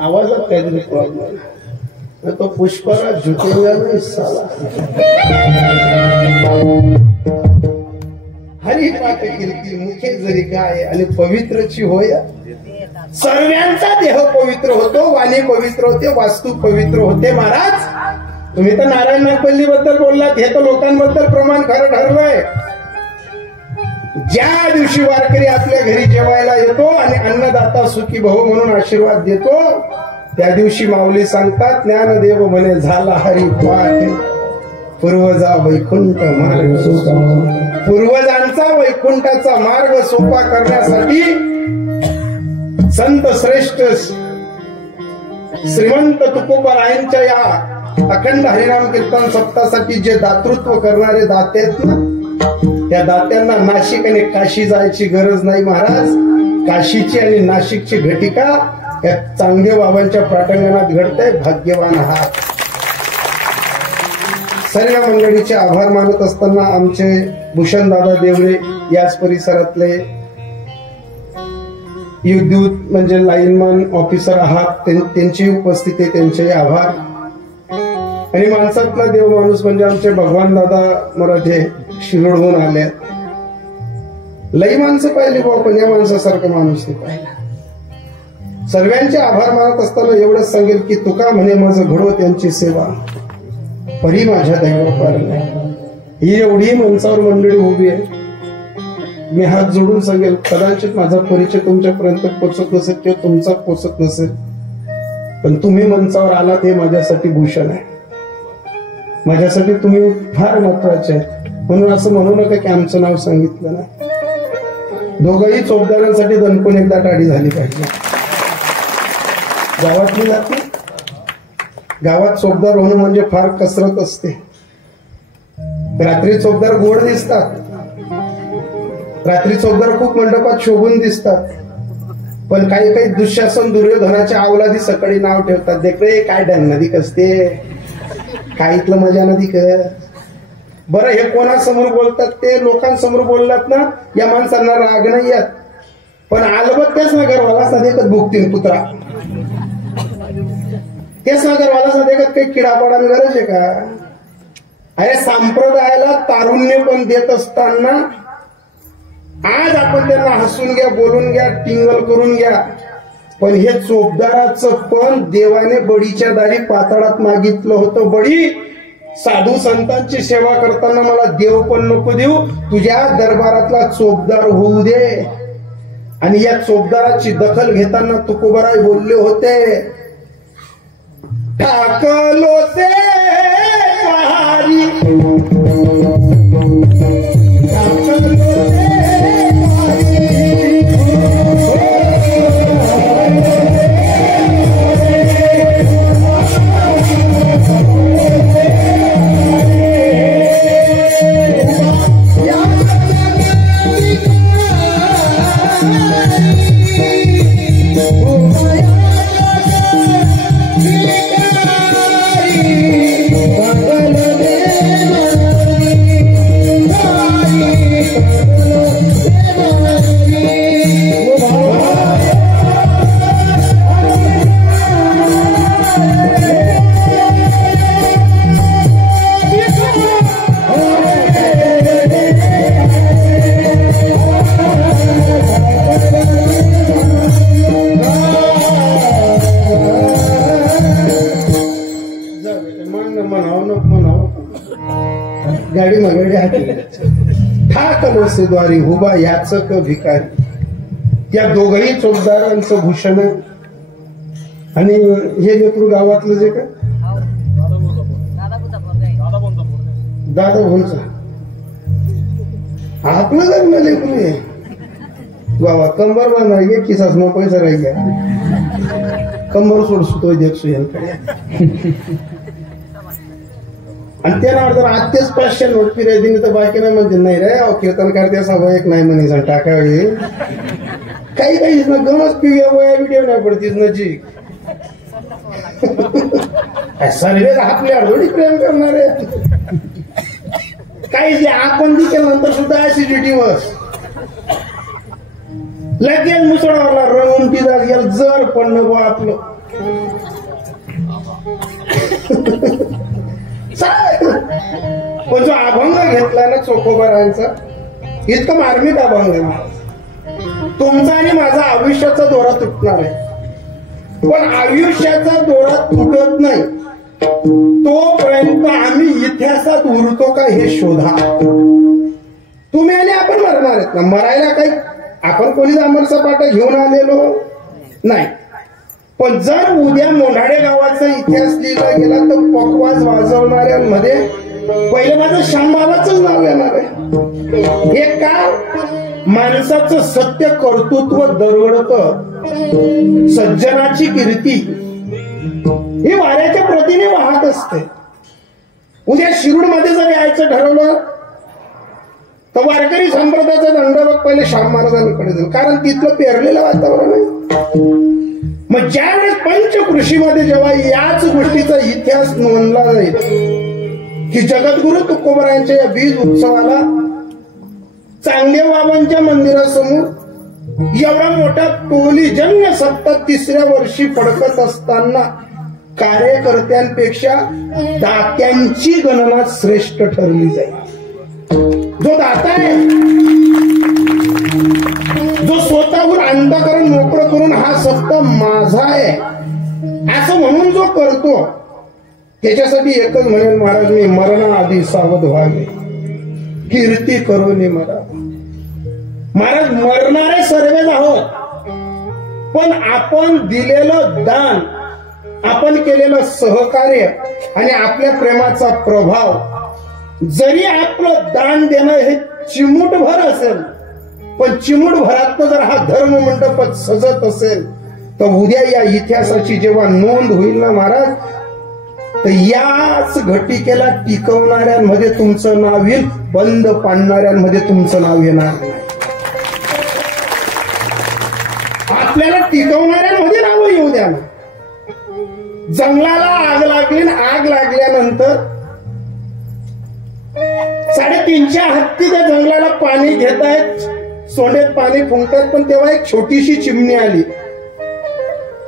आवाजात काहीतरी प्रॉब्लेम, तो पुष्पराज झुकेगा नाही साला. हरिपाठ कीर्ती मुखे जरी काय आणि पवित्रची होय. सर्वांचा देह पवित्र होतो, वाणी पवित्र होते, वास्तू पवित्र होते. महाराज तुम्ही तर नारायण नागपल्ली बद्दल बोललात, हे तर लोकांबद्दल प्रमाण खरं ठरलंय. ज्या दिवशी वारकरी आपल्या घरी जेवायला येतो आणि अन्नदाता सुखी भव म्हणून आशीर्वाद देतो, त्या दिवशी माऊली सांगतात, ज्ञानदेव म्हणे झाला हरिपाठ, पूर्वजा वैकुंठ मार्ग सोपा. पूर्वजांचा वैकुंठाचा मार्ग सोपा करण्यासाठी संत श्रेष्ठ श्रीमंत तुकोबारायांच्या या अखंड हरिनाम कीर्तन सप्ताहासाठी जे दातृत्व करणारे दाते आहेत ना, त्या दात्यांना नाशिक आणि काशी जायची गरज नाही महाराज. काशीची आणि नाशिकची घटिका या चांगदेव बाबांच्या प्राटंगणात घडते. भाग्यवान आहात. सर्व मंडळीचे आभार मानत असताना आमचे भूषणदादा देवरे याच परिसरातले युद्धूत म्हणजे लाईनमन ऑफिसर आहात, त्यांची उपस्थिती, त्यांचे आभार. आणि माणसातला देव माणूस म्हणजे आमचे भगवान दादा मराठे शिरोडहून आले. लई माणसं पाहिली बुवा, पण या माणसासारखं माणूस नाही पाहिला. सर्वांचे आभार मानत असताना एवढंच सांगेल की तुका म्हणे माझं घडो त्यांची सेवा, परी माझ्या दैवापार नाही. ही एवढी मंचावर मंडळी उभी आहे. मी हात जोडून सांगेल, कदाचित माझा परिचय तुमच्यापर्यंत पोचत नसेल किंवा तुमचा पोचत नसेल, पण तुम्ही मंचावर आलात हे माझ्यासाठी भूषण आहे. माझ्यासाठी तुम्ही फार महत्वाचे आहेत. म्हणून असं म्हणू नका की आमचं नाव सांगितलं नाही. दोघंही चोपदारांसाठी दणकून एकदा टाळी झाली पाहिजे. गावातली जाते, गावात चोपदार होणं म्हणजे फार कसरत असते. रात्री चोपदार गोड दिसतात, रात्री चोपदार खूप मंडपात शोभून दिसतात, पण काही काही दुःशासन दुर्योधनाच्या अवलादी सकाळी नाव ठेवतात, देख रे काय नदी कसते, काय इथलं मजा नदी कर. बरं, हे कोणासमोर बोलतात? ते लोकांसमोर बोललात ना, या माणसांना राग नाही येत, पण अलबत तेच नगरवाला सदैकत भुकतील पुत्रा. तेच नगरवाला सदैकत काही किडापाडा गरज आहे का? अरे संप्रदायाला तारुण्य पण देत असताना आज आपण त्यांना हसून घ्या, बोलून घ्या, टिंगल करून घ्या, पण हे चोपदाराचं पण देवाने बडीच्या दारी पाताळात मागितलं होतं. बडी, साधू संतांची सेवा करताना मला देव पण नको देऊ, तुझ्या दरबारातला चोपदार होऊ दे. आणि या चोपदाराची दखल घेताना तुकोबाराय बोलले होते, ठाकलो ते गाडी मगडी हाती ठाकलो से द्वारी हुबा याचक भिकारी. या दोघही चोपदारांचं भूषण आहे. आणि हे लेकरू गावातलं जे का दादा भोंचा आपलं लग्न लेकरू आहे. बाबा कंबर बांधा घे, किसास मग पैसा राही घ्या, कंबर सोडसुतो देखसो यांकडे. आणि त्या नावावर जर आत्तेच 500 नोट फिराय दिली तर बाकी नाही म्हणते, नाही रे कीर्तन करते सभा एक नाही म्हणे टाकावेळी काही काही गमच पिव्या वया व्हिडिओ नाही पडतीस नजीक. सर्वे आपल्या अर्धोडी प्रेम करणारे काही जे आपण केल्यानंतर सुद्धा ऍसिडिटी बस लगेच मुसळावरला रंगून पिदा जर पण नको आपलं. पण जो अभंग घेतला ना चोखोबारांचा, इतकं मार्मिक अभंग आहे. तुमचा आणि माझा आयुष्याचा दोरा तुटणार आहे, पण आयुष्याचा दोरा तुटत नाही तोपर्यंत आम्ही इतिहासात उरतो का हे शोधा. तुम्ही आणि आपण मरणार आहेत ना. मरायला काही आपण कोणी आम्हाला सपाटा घेऊन आलेलो नाही, पण जर उद्या मोढाडे गावाचा इतिहास लिहिला गेला तर पकवाज वाजवणाऱ्यांमध्ये पहिले माझं श्यामबाबाच नाव येणार आहे. हे का? माणसाचं सत्य कर्तृत्व दरवडत, सज्जनाची कीर्ती ही वाऱ्याच्या प्रतीने वाहत असते. उद्या शिरूडमध्ये जर यायचं ठरवलं तर वारकरी संप्रदायाचा दंडवत पहिले श्याम महाराजांकडे जाईल, कारण तिथलं पेरलेलं वातावरण आहे. मग ज्यावेळेस पंचकृषीमध्ये जेव्हा याच गोष्टीचा इतिहास नोंदला जाईल की जगद्गुरु तुकोबरायांच्या या बीज उत्सवाला चांगले बाबांच्या मंदिरासमोर एवढा मोठा टोलीजन्य सप्ताह 3ऱ्या वर्षी फडकत असताना कार्यकर्त्यांपेक्षा दात्यांची गणना श्रेष्ठ ठरली जाईल. जो दाता आहे, जो स्वतःहून अंतःकरण मोकळं करून हा सप्ताह माझा आहे असं म्हणून जो करतो, त्याच्यासाठी एकच म्हणेल महाराज, मी मरणाआधी सावध व्हावे, कीर्ती करून मरा. महाराज, मरणारे सर्वच आहोत, पण आपण दिलेलं दान, आपण केलेलं सहकार्य आणि आपल्या प्रेमाचा प्रभाव, जरी आपलं दान देणं हे चिमूटभर असेल, पण चिमूटभरात जर हा धर्म मंडप सजत असेल, तर उद्या या इतिहासाची जेव्हा नोंद होईल ना महाराज, तर याच घटिकेला टिकवणाऱ्यांमध्ये तुमचं नाव येईल, बंद पाडणाऱ्यांमध्ये तुमचं नाव येणार नाही. आपल्याला टिकवणाऱ्यांमध्ये नाव येऊ द्या ना. जंगलाला आग लागली, आग लागल्यानंतर 350 हत्ती त्या जंगलाला पाणी घेत आहेत, सोंडेत पाणी फुंकतात, पण तेव्हा एक छोटीशी चिमणी आली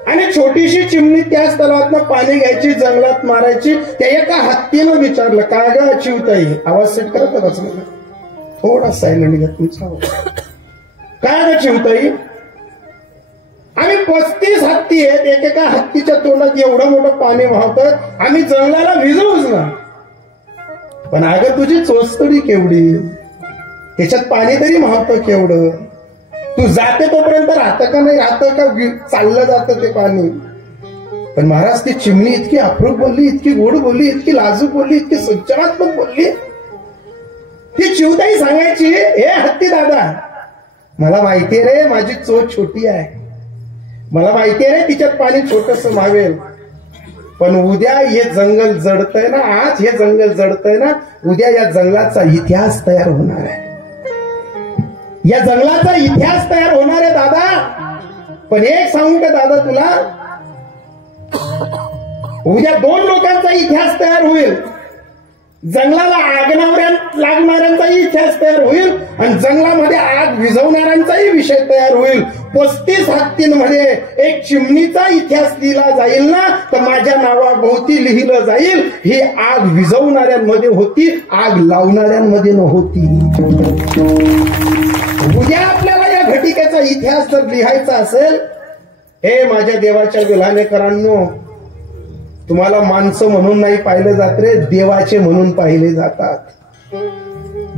आणि छोटीशी चिमणी त्याच तलावातनं पाणी घ्यायची, जंगलात मारायची. त्या एका हत्तीनं विचारलं, काय ग चिवताई, आवाज सेट करत असं थोडा सायलेंट घ्या तुमचा आवाज, काय ग चिवताई, आम्ही 35 हत्ती आहेत, एकेका हत्तीच्या तोंडात एवढं मोठं पाणी वाहतं, आम्ही जंगलाला भिजवूच ना. पण अगं तुझी चोचतडी केवढी, त्याच्यात पाणी तरी वाहतं केवढं, तू जाते तोपर्यंत राहतं का नाही, राहतं का चाललं जातं ते पाणी. पण महाराज, ती चिमणी इतकी अप्रूप बोलली, इतकी गोड बोलली, इतकी लाजूक बोलली, इतकी सज्जनात्मक बोलली. ती चिवताई सांगायची, हे हत्ती दादा, मला माहितीये रे माझी चोच छोटी आहे, मला माहितीये रे तिच्यात पाणी छोटस मावेल, पण उद्या हे जंगल जडतंय ना, आज हे जंगल जडतंय ना, उद्या या जंगलाचा इतिहास तयार होणार आहे, या जंगलाचा इतिहास तयार होणार आहे दादा. पण एक सांगू का दादा तुला, उद्या 2 लोकांचा इतिहास तयार होईल, जंगलाला आग लागणाऱ्यांचाही इतिहास तयार होईल आणि जंगलामध्ये आग विझवणाऱ्यांचाही विषय तयार होईल. 35 हत्तींमध्ये एक चिमणीचा इतिहास लिहिला जाईल ना, तर माझ्या नावाभोवती लिहिलं जाईल, ही आग विझवणाऱ्यांमध्ये होती, आग लावणाऱ्यांमध्ये नव्हती. उद्या आपल्याला या घटिकेचा इतिहास जर लिहायचा असेल, हे माझ्या देवाच्या विल्हाणेकरांनो, तुम्हाला माणसं म्हणून नाही पाहिलं जात रे, देवाचे म्हणून पाहिले जातात.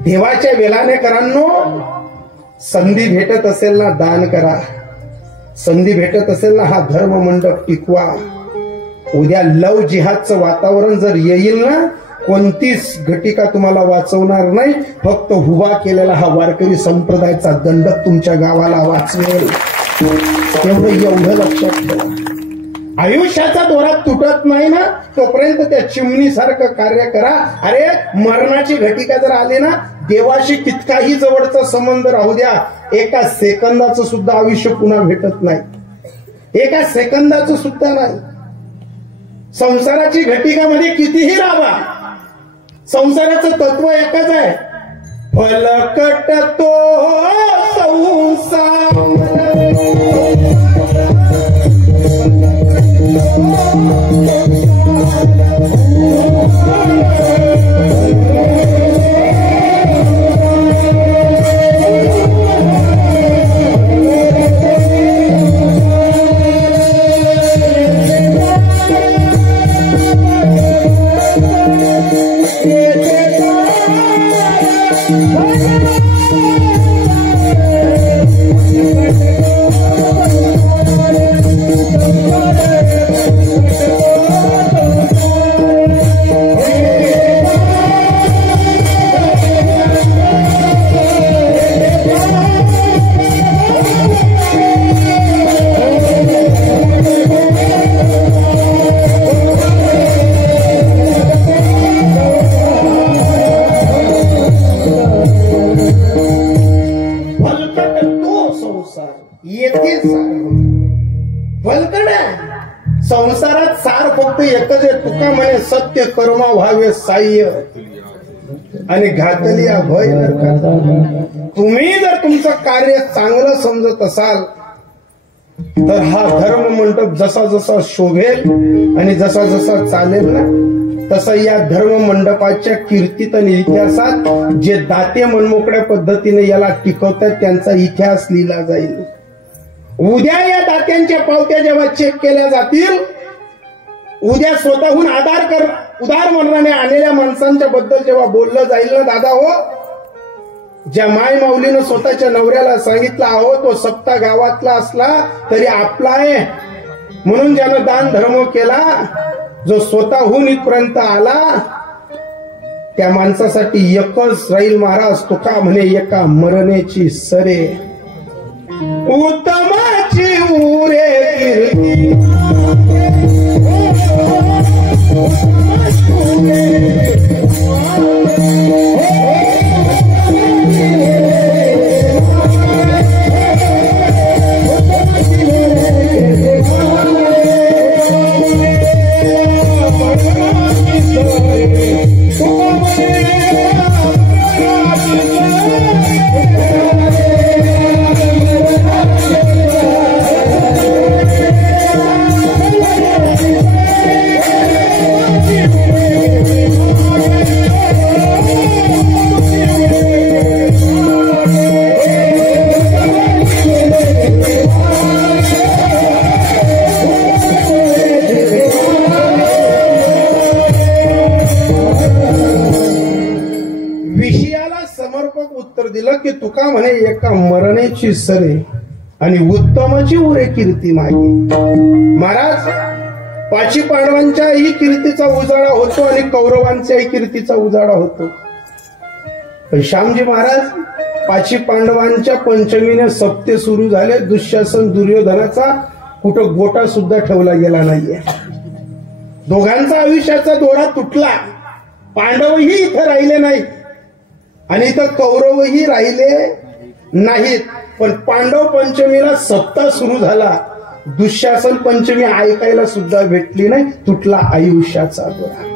देवाच्या वेलानेकरांनो, संधी भेटत असेल ना दान करा, संधी भेटत असेल ना हा धर्म मंडप टिकवा. उद्या लव जिहादचं वातावरण जर येईल ना, कोणतीच घटिका तुम्हाला वाचवणार नाही, फक्त उभा केलेला हा वारकरी संप्रदायाचा दंडक तुमच्या गावाला वाचवेल. एवढं लक्षात ठेवा. आयुष्याचा दोरा तुटत नाही ना, तोपर्यंत त्या चिमणीसारखं कार्य करा. अरे, मरणाची घटिका जर आली ना, देवाशी कितकाही जवळचा संबंध राहू द्या, एका सेकंदाचं सुद्धा आयुष्य पुन्हा भेटत नाही, एका सेकंदाचं सुद्धा नाही. संसाराची घटिकामध्ये कितीही राहा, संसाराचं तत्व एकच आहे, फलकट तो संसार. संसारात सार फक्त एकच आहे, तुका म्हणे सत्य कर्म व्हावे साह्य आणि घातली अभय. तुम्ही जर तुमचं कार्य चांगलं समजत असाल तर हा धर्म मंडप जसा जसा शोभेल आणि जसा जसा चालेल ना, तसं या धर्म मंडपाच्या कीर्तीत आणि इतिहासात जे दाते मनमोकड्या पद्धतीने याला टिकवतात त्यांचा इतिहास लिहिला जाईल. उद्या या दात्यांच्या पावत्या जेव्हा चेक केल्या जातील, उद्या स्वतःहून उदार मनाने आलेल्या माणसांच्या बद्दल जेव्हा बोललं जाईल ना, दादा हो, ज्या माय माऊलीनं स्वतःच्या नवऱ्याला सांगितलं, आहो तो सप्ता गावातला असला तरी आपला आहे, म्हणून ज्यानं दान धर्म केला, जो स्वतःहून इथपर्यंत आला, त्या माणसासाठी एकच राहील महाराज तुका म्हणे एका मरण्याची सरे. उत्तमाची उरे कीर्ती की तुका म्हणे एका मरण्याची सरे आणि उत्तमाची उरे कीर्ती मागे. महाराज, पाची पांडवांच्याही कीर्तीचा उजाळा होतो आणि कौरवांच्याही कीर्तीचा उजाळा होतो. पण श्यामजी महाराज, पाची पांडवांच्या पंचमीने सप्ते सुरू झाले, दुःशासन दुर्योधनाचा कुठं गोटा सुद्धा ठेवला गेला नाहीये. दोघांचा आयुष्याचा दोरा तुटला. पांडवही इथं राहिले नाहीत आणि इथं कौरवही राहिले नाहीत. पण पांडव पंचमीला सप्ताह सुरू झाला, दुःशासन पंचमी ऐकायला सुद्धा भेटली नाही, तुटला आयुष्याचा दोरा.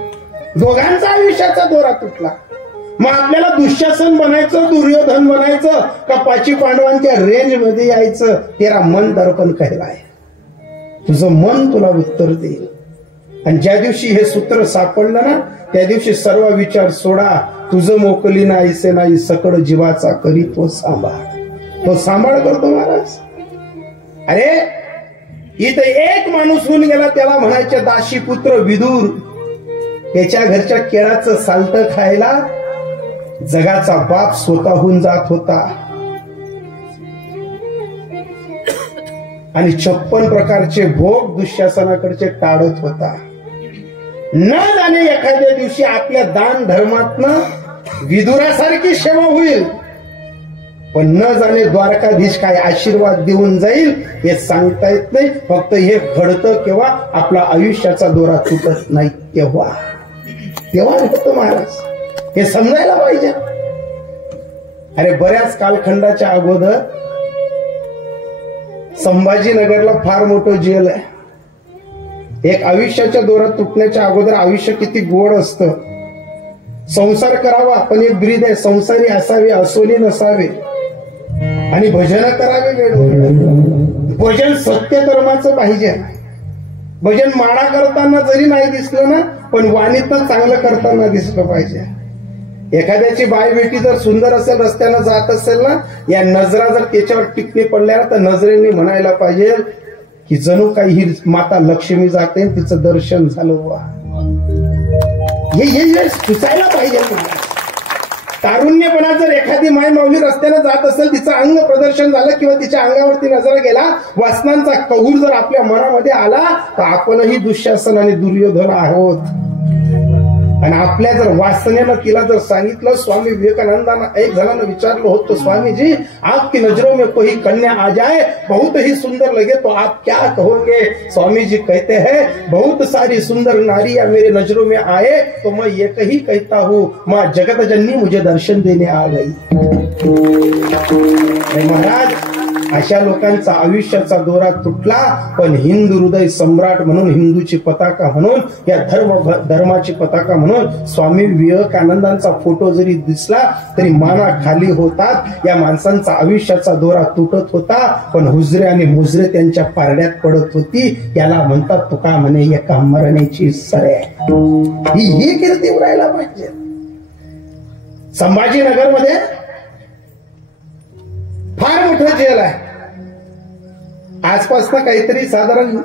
दोघांचा आयुष्याचा दोरा तुटला. मग आपल्याला दुःशासन बनायचं, दुर्योधन बनायचं का पाची पांडवांच्या रेंज मध्ये यायचं? तेरा मन दर्पण कहलाय. तुझं मन तुला उत्तर देईल. आणि ज्या दिवशी हे सूत्र सापडलं ना, त्या दिवशी सर्व विचार सोडा. तुझं मोकली नाहीसे नाही, सकळ जीवाचा करी तो सांभाळ. तो सांभाळ करतो महाराज. अरे इथं एक माणूस होऊन गेला, त्याला म्हणायचे दाशीपुत्र विदूर. त्याच्या घरच्या केळाचं साल्ट खायला जगाचा बाप स्वतःहून जात होता आणि 56 प्रकारचे भोग दुःशासनाकडचे टाळत होता. न जाणे एखाद्या दिवशी आपल्या दान धर्मातनं विदुरासारखी सेवा होईल, पण न जाणे द्वारकाधीश काय आशीर्वाद देऊन जाईल हे सांगता येत नाही. फक्त हे घडतं केव्हा? आपला आयुष्याचा दोरा तुटत नाही तेव्हा होतं महाराज. हे समजायला पाहिजे. अरे बऱ्याच कालखंडाच्या अगोदर संभाजीनगरला फार मोठं जेल आहे. एक आयुष्याच्या दोरात तुटण्याच्या अगोदर आयुष्य किती गोड असतं. संसार करावा पण एक ब्रीद आहे, संसारी असावे असोली नसावे, आणि भजन करावे वेळोवेळी. भजन सत्य कर्माचं पाहिजे. भजन माळा करताना जरी नाही दिसलं ना, पण वाणीतनं चांगलं करताना दिसलं पाहिजे. एखाद्याची बाय बेटी जर सुंदर असेल, रस्त्यानं जात असेल ना, या नजरा जर त्याच्यावर टिपणी पडल्या तर नजरेने म्हणायला पाहिजे की जणू काही ही माता लक्ष्मी जाते, तिचं दर्शन झालं वा. हे सुचायला पाहिजे. तारुण्यपणात जर एखादी माय माऊली रस्त्यानं जात असेल, तिचं अंग प्रदर्शन झालं किंवा तिच्या अंगावरती नजर गेला, वासनांचा कहूर जर आपल्या मनामध्ये आला, तर आपणही दुःशासन आणि दुर्योधन आहोत. आणि आपल्या जर वासनेनं तिला जर सांगितलं, स्वामी विवेकानंदांना एक जणांना विचारलं होतं, स्वामीजी आपकी नजरों में कोई कन्या आ जाए, बहुत ही सुंदर लगे तो आप क्या कहोगे? स्वामी जी कहते हैं, बहुत सारी सुंदर नारियां मेरे नजरों में आए तो मैं एक ही कहता हूँ, माँ जगत जननी मुझे दर्शन देने आ गई. महाराज अशा लोकांचा आयुष्याचा दोरा तुटला, पण हिंदू हृदय सम्राट म्हणून, हिंदूची पताका म्हणून, या धर्माची पताका म्हणून स्वामी विवेकानंदांचा फोटो जरी दिसला तरी माना खाली होतात. या माणसांचा आयुष्याचा दोरा तुटत होता, पण हुजरे आणि मुजरे त्यांच्या पारड्यात पडत होती. याला म्हणतात तुका म्हणे एका मरण्याची सरे. ही कीर्ती उरायला पाहिजे. संभाजीनगरमध्ये फार मोठं जेल आहे. आजपासून काहीतरी साधारण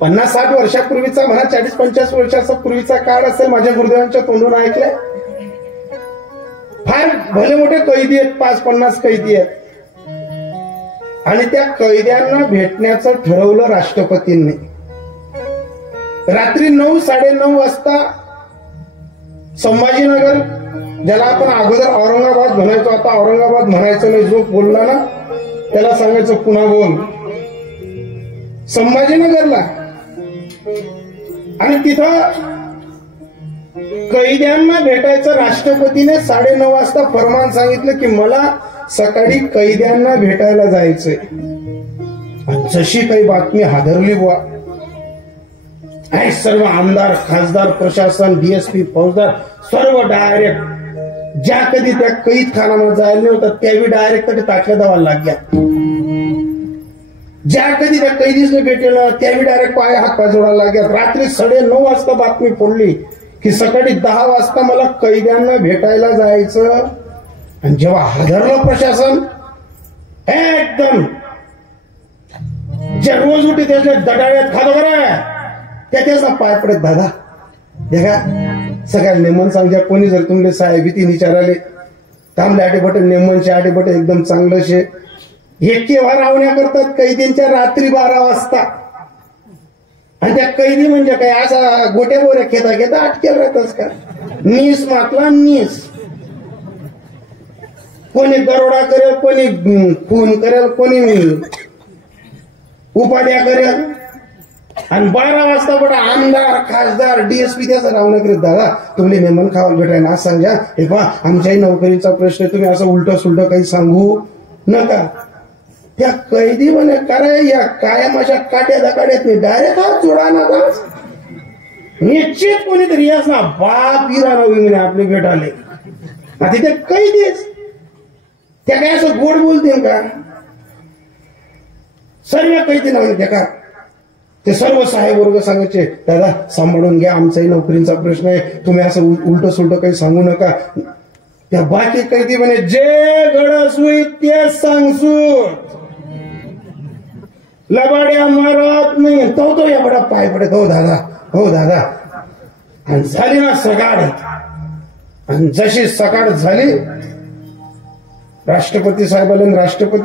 50-60 वर्षापूर्वीचा म्हणा, 40-50 वर्षाचा पूर्वीचा काळ असेल. माझ्या गुरुदेवांच्या तोंडून ऐकलंय. फार भले मोठे कैदी आहेत, 5-50 कैदी आहेत. आणि त्या कैद्यांना भेटण्याचं ठरवलं राष्ट्रपतींनी. रात्री 9-9:30 वाजता संभाजीनगर, ज्याला आपण अगोदर औरंगाबाद म्हणायचो, आता औरंगाबाद म्हणायचं नाही, जो बोलला ना त्याला सांगायचं पुन्हा बोल, संभाजीनगरला. आणि तिथं कैद्यांना भेटायचं. राष्ट्रपतीने 9:30 वाजता फरमान सांगितलं की मला सकाळी कैद्यांना भेटायला जायचंय. जशी काही बातमी हादरली बुवा. सर्व आमदार, खासदार, प्रशासन, डीएसपी, फौजदार सर्व डायरेक्ट, ज्या कधी त्या कैद खानामध्ये जायला नव्हतं त्यावेळी डायरेक्ट त्याच्या ताटल्या दावायला लागल्या. ज्या कधी त्या कैदीसने भेटलं त्यावेळी डायरेक्ट पाय हात पाय जोडायला लागल्या. रात्री 9:30 वाजता बातमी फोडली की सकाळी 10 वाजता मला कैद्यांना भेटायला जायचं. आणि जेव्हा हादरलं प्रशासन, एकदम जे रोज उठी त्याच्या दडाळ्यात खातो करा त्याचा पाय पडत, दादा देखा सगळ्या नेमन सांगल्या. कोणी जर तुमले साहेब तीन विचाराले थांबले आटेपट नेमनचे आटेपट एकदम चांगलं शे. हे केव्हा रावण्या करतात कैदींच्या? रात्री 12 वाजता. आणि त्या कैदी म्हणजे काय असा गोट्या बोऱ्या खेता घेता अटकेल राहतच का? नीस मातला नीस. कोणी दरोडा करेल, कोणी खून करेल, कोणी उपाध्या करेल. आणि 12 वाजता बडा आमदार, खासदार, डीएसपी त्याचं रावणं करीत. दादा तुम्ही नेमन खावाल भेटायला असं सांगा. हे पहा आमच्याही नोकरीचा प्रश्न, तुम्ही असं उलट सुलट काही सांगू नका. त्या कैदी म्हणे काय या कायम अशा काट्या धकाड्यात नाही, डायरेक्ट हात जोडा नका. निश्चित कोणीतरी याच ना बाप इरा नवी म्हणे आपले भेटाले. आता ते कैदीच त्या काय असं गोड बोलतील का? सर्व कैदी ना त्या का ते सर्व साहेब वर्ग सांगायचे दादा सांभाळून घ्या, आमचाही नोकरीचा प्रश्न आहे, तुम्ही असं उलट सुलट काही सांगू नका. त्या बाकी कैदी म्हणे जे गडसू तेच सांगसू, लबाड्या मारत नाही. तो या बडा पाय पडत, हो दादा, हो दादा. आणि झाली ना सकाळ. आणि जशी सकाळ झाली राष्ट्रपती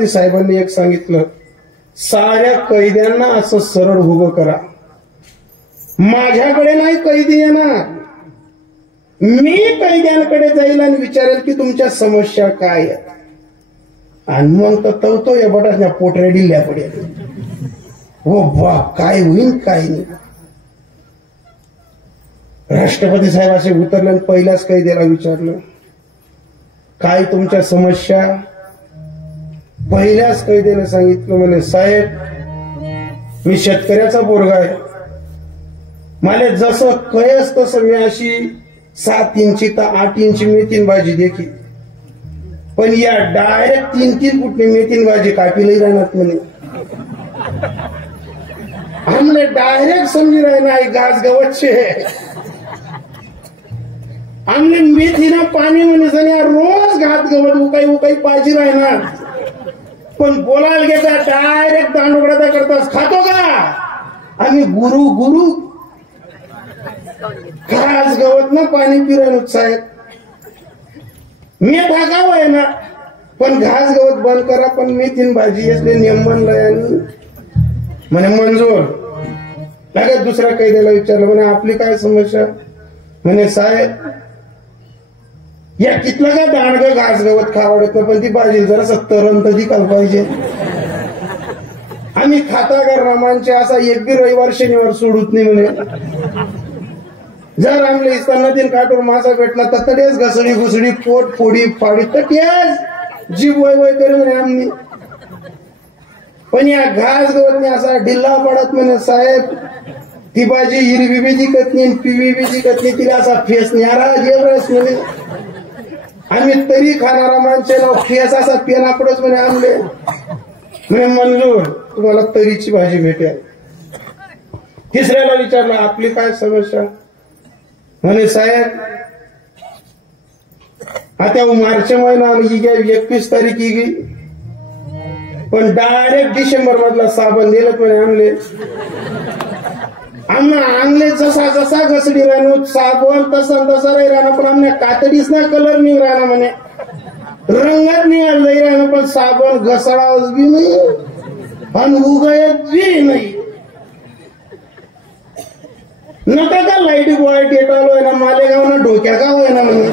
साहेबांनी एक सांगितलं, साऱ्या कैद्यांना असं सरळ उभं करा. माझ्याकडे नाही कैदी येणार, मी कैद्यांकडे जाईल आणि विचारेल की तुमच्या समस्या काय आहेत. आणि मग तो या बटाच्या पोटऱ्या डिल्ल्या पडेल. हो बा काय होईल काय नाही. राष्ट्रपती साहेब असे उतरले आणि पहिल्याच कैद्याला विचारलं काय तुमच्या समस्या. पहिल्याच कैद्याने सांगितलं म्हणे साहेब मी शेतकऱ्याचा पोरगा आहे, मला जसं कयस तसं मी अशी 7 इंची तर 8 इंची मेथीन भाजी देखी, पण या डायरेक्ट 3 फुटनी मेथीन भाजी कापीलाही राहणार म्हणे. हमने डायरेक्ट समजी राहना घास गवतचे हमने मेथी ना पाणी म्हणे रोज घास गवत उकाई पाहिजे राहणार, पण बोलायला घेता डायरेक्ट दांडोगडा करतास खातो का? आम्ही गुरु घास गवत ना पाणी पिरायला साहेब मी भागाव आहे ना, पण घास गवत बंद करा, पण मेथीन भाजी असले नियम म्हणलंय. आणि म्हणे मंजूर. लगेच दुसऱ्या कैद्याला विचारलं म्हणे आपली काय समस्या. म्हणे साहेब या कितलं काय दांडग घास गवत खावडत पण ती भाजी जरा तरण तर ती काल पाहिजे. आम्ही खातागार रामांचे असा एक बी रविवार शनिवार सोडूत नाही म्हणे. जर आमले इस्ताना तीन काटूर मासा भेटला तर तटेच घसडी घुसडी पोट फोडी फाडी तटेच जीव वय वय करे म्हणे आम्ही. पण या घास गवतने असा ढिल्ला पडत म्हणे साहेब, ती भाजी हिरवी बी दिकत नाही पिवळी बी दिकत नाही, तिला असा फेस न्यारा जेवढच म्हणे. आम्ही तरी खाणारा माणसाला फेस असा पेनाकडच म्हणे आमले म्हणे मंजूर तुम्हाला तरीची भाजी भेटेल. तिसऱ्याला विचारलं आपली काय समस्या, म्हणे साहेब आता मार्च महिना आली गे 21 तारीख गे, पण डायरेक्ट डिसेंबर मधला साबण दिलं म्हणे आमले. आम्हाला आणले जसा जसा घसडी राहणं साबण तसा तसा राही राहणं, पण आमने कातडीच ना कलर नाही राहणं म्हणे, रंगात नाही राहणं, पण साबण घसडावच बी नाही आणि उगायत बी नाही. नका का लाईट बॉय टेटालोय ना मालेगाव ना डोक्या का होय ना म्हणे,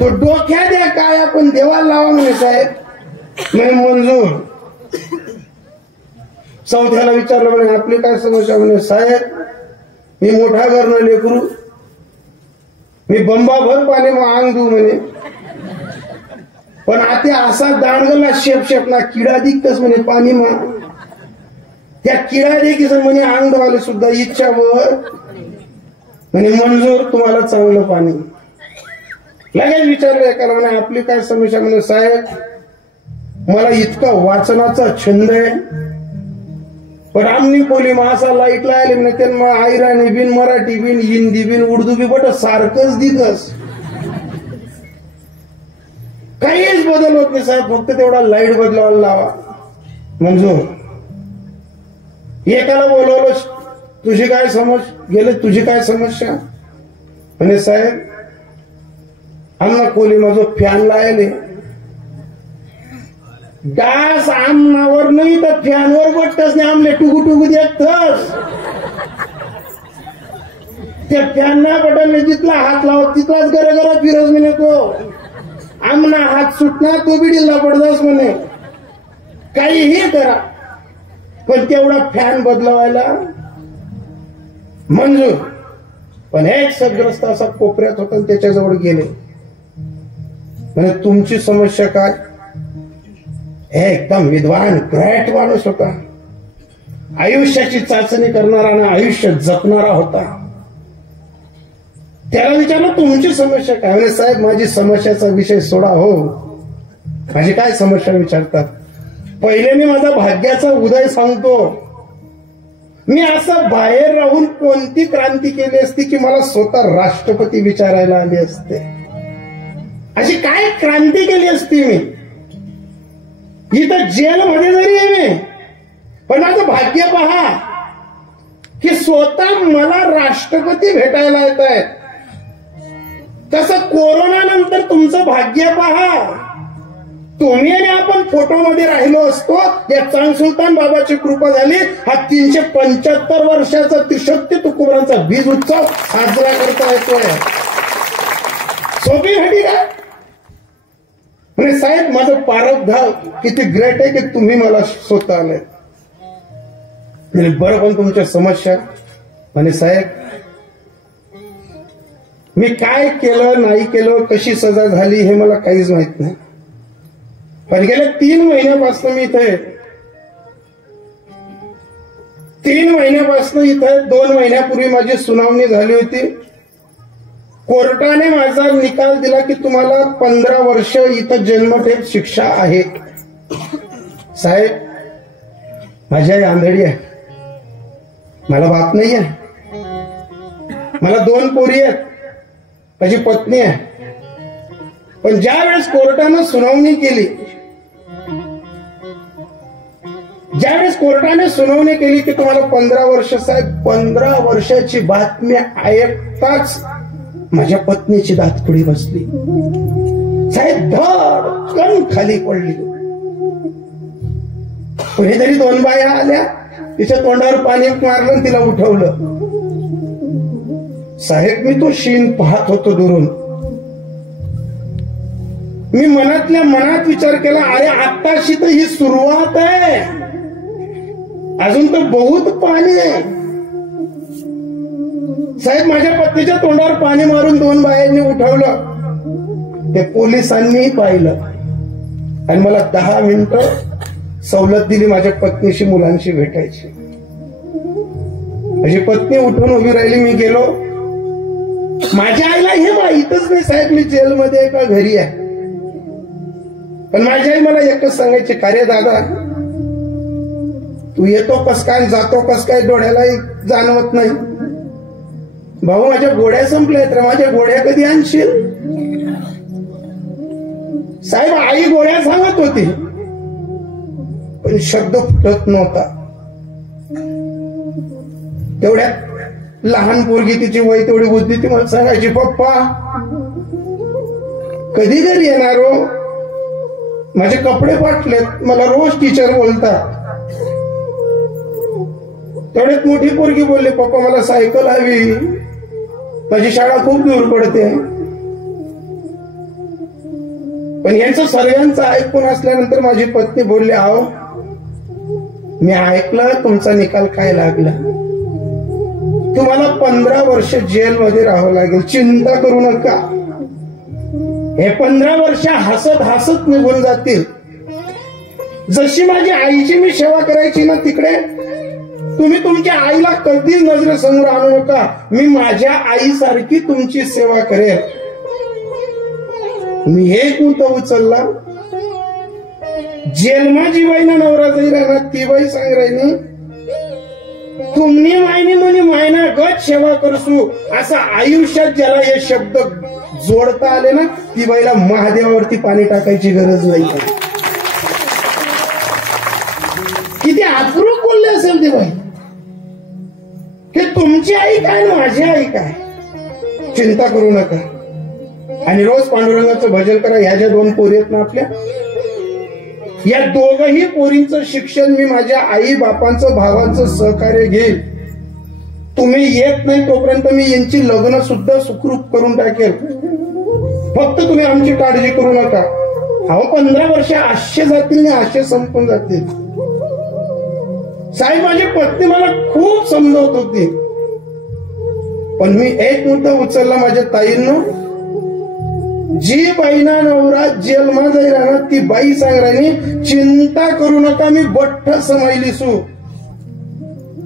तो डोक्या द्या काय आपण देवाला लावा म्हणे साहेब. म्हणे मंजूर. चौथ्याला विचारलं म्हणे आपली काय समस्या, म्हणे साहेब मी मोठा घरनं लेकरू, मी बंबाभर पाणी अंग देऊ म्हणे, पण आता असा दांडगला शेप शेप ना किडा दिकतच म्हणे पाणी मग त्या किडा देखील म्हणे अंग धुवायला सुद्धा इच्छावर. म्हणे मंजूर तुम्हाला चांगलं पाणी. लगेच विचारलं एकाला म्हणे आपली काय समस्या, म्हणे साहेब मला इतका वाचनाचा छंद आहे, पण आमनी कोली मासा लाईटला आले म्हणे त्यांना आयराणी बिन मराठी बिन हिंदी बिन उर्दू बी बट सारखंच दिकस, काहीच बदल होत नाही साहेब, फक्त तेवढा लाईट बदलावायला लावा. मंजूर. एकाला बोलवलं तुझी काय गेले तुझी काय समस्या, म्हणे साहेब आमना कोली माझं फॅन लायले, डास आमनावर नाही तर फॅनवर बटतच नाही, आमले टुकू टुकू देतच. त्या फॅनना बटन जिथला हात लावत तिथलाच गरगरा फिरस म्हणे तो, आमना हात सुटणार तो बी डिल्ला पडतास म्हणे. काहीही करा पण तेवढा फॅन बदलवायला मंजूर. पण एक सद्ग्रस्त असा कोपऱ्यात होता त्याच्याजवळ गेले, म्हणजे तुमची समस्या काय. एकदम विद्वान ग्रेट माणूस होता, आयुष्याची चाचणी करणारा ना आयुष्य जपणारा होता. त्याला विचारलं तुमची समस्या काय, म्हणजे साहेब माझी समस्याचा विषय सोडा हो, माझी काय समस्या विचारतात. पहिले मी माझा भाग्याचा उदय सांगतो. मी असं बाहेर राहून कोणती क्रांती केली असती की मला स्वतः राष्ट्रपती विचारायला आले असते, अशी काय क्रांती केली असती मी. इथं जेलमध्ये जरी आहे मी, पण माझं भाग्य पहा की स्वतः मला राष्ट्रपती भेटायला येत आहेत. तसं कोरोना नंतर तुमचं भाग्य पहा, तुम्ही आणि आपण फोटोमध्ये राहिलो असतो, या चांग सुलतान बाबाची कृपा झाली. हा 375 वर्षाचा त्रिशक्ती तुकोबांचा बीज उत्सव साजरा करता येतोय. सोपी घटी का. म्हणजे साहेब माझं पारवधाव किती ग्रेट आहे की तुम्ही मला स्वतः आलाय. बरं पण तुमच्या समस्या, म्हणे साहेब मी काय केलं नाही केलं कशी सजा झाली हे मला काहीच माहित नाही, पण गेल्या 3 महिन्यापासून मी इथे 3 महिन्यापासून इथे 2 महिन्यापूर्वी माझी सुनावणी झाली होती. कोर्टाने माझा निकाल दिला की तुम्हाला 15 वर्ष इथं जन्मठेप शिक्षा आहे. साहेब माझी आई आंधळी आहे, मला बाप नाही आहे, मला 2 पोरी आहेत, माझी पत्नी आहे. पण ज्या वेळेस कोर्टानं सुनावणी केली, ज्यावेळेस कोर्टाने सुनावणी केली की तुम्हाला 15 वर्ष, साहेब 15 वर्षाची बातमी ऐकताच माझ्या पत्नीची दातपुडी बसली. साहेब धडकन खाली पडली. कुणीतरी 2 बाया आल्या, तिच्या तोंडावर पाणी मारलं, तिला उठवलं. साहेब मी तो शीन पाहत होतो दुरून. मी मनातल्या मनात विचार केला, अरे आत्ताशी तर ही सुरुवात आहे, अजून तर बहुत पाणी आहे. साहेब माझ्या पत्नीच्या तोंडावर पाणी मारून 2 बायांनी उठवलं. ते पोलिसांनी पाहिलं आणि मला 10 मिनिटं सवलत दिली माझ्या पत्नीशी मुलांशी भेटायची. माझी पत्नी उठून उभी राहिली, मी गेलो. माझ्या आईला हे माहीतच नाही साहेब मी जेलमध्ये आहे का घरी आहे. पण माझी आई मला एकच सांगायची, का रे दादा तू येतो कस काय जातो कस काय डोळ्यालाही जाणवत नाही. भाऊ माझ्या गोड्या संपल्या तर माझ्या गोड्या कधी आणशील. साहेब आई गोड्या सांगत होती पण शब्द फुटत नव्हता. तेवढ्यात लहान पोरगी, तिची वय तेवढी बुद्धी, ती मला सांगायची, पप्पा कधी घरी येणार हो, माझे कपडे फाटलेत, मला रोज टीचर बोलतात. तेवढ्यात मोठी पोरगी बोलली, पप्पा मला सायकल हवी, माझी शाळा खूप दूर पडते. पण यांचं सर्वांचं ऐकून असल्यानंतर माझी पत्नी बोलली, आहो मी ऐकलं तुमचा निकाल काय लागला, तुम्हाला 15 वर्ष जेलमध्ये राहावं लागेल, चिंता करू नका. हे 15 वर्ष हसत हसत निघून जातील. जशी माझी आईची मी सेवा करायची ना तिकडे, तुम्ही तुमच्या आईला कधीच नजरेसमोर आणू नका. मी माझ्या आईसारखी तुमची सेवा करेन. मी हे कोणतं उचलला, जेलमा जी बाई ना नवरा जाई राहणार ती बाई सांग राहिली, तुम्ही मायने म्हणे मायना गत सेवा करसू. असं आयुष्यात ज्याला हे शब्द जोडता आले ना, ती बाईला महादेवावरती पाणी टाकायची गरज नाही. किती अप्रूप बोलले असेल ती बाई, की तुमची आई काय ना माझी आई काय, चिंता करू नका. आणि रोज पांडुरंगाचं भजन करा. ह्या ज्या 2 पोरी आहेत ना आपल्या, या दोघही पोरींचं शिक्षण मी माझ्या आई बापांचं भावांचं सहकार्य घेईल. तुम्ही येत नाही तोपर्यंत मी यांची लग्न सुद्धा सुखरूप करून टाकेल. फक्त तुम्ही आमची काळजी करू नका. अहो 15 वर्ष आशे जातील ना, आशे संपून जातील. साहेब माझी पत्नी मला खूप समजवत होती, पण मी एक मुद्दा उचलला माझ्या ताईंनो, जी बाईना नवरा जेलमा जाई राहणार ती बाई सांग राहिली, चिंता करू नका मी बठ्ठ समायली सू.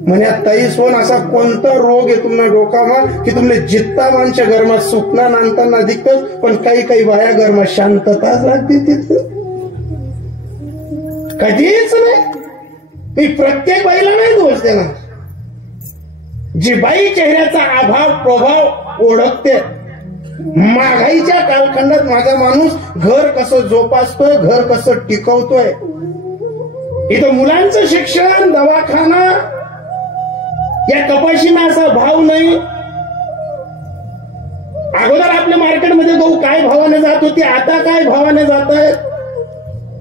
म्हणे ताई सोन असा कोणता रोग आहे तुम्हाला डोकामा की तुमने जित्ता माणच्या घरमा सुकना नांदताना दिक्कत, पण काही काही बाया घरमा शांतताच लागते तिथं. कधीच नाही. मी प्रत्येक बाईला नाही दोष देणार. जी बाई चेहऱ्याचा अभाव प्रभाव ओळखते, महागाईच्या कालखंडात माझा माणूस घर कसं जोपासतोय, घर कसं टिकवतोय. इथं मुलांचं शिक्षण, दवाखाना, या कपाशीना असा भाव नाही. अगोदर आपल्या मार्केटमध्ये गहू काय भावाने जात होती, आता काय भावाने जात आहे.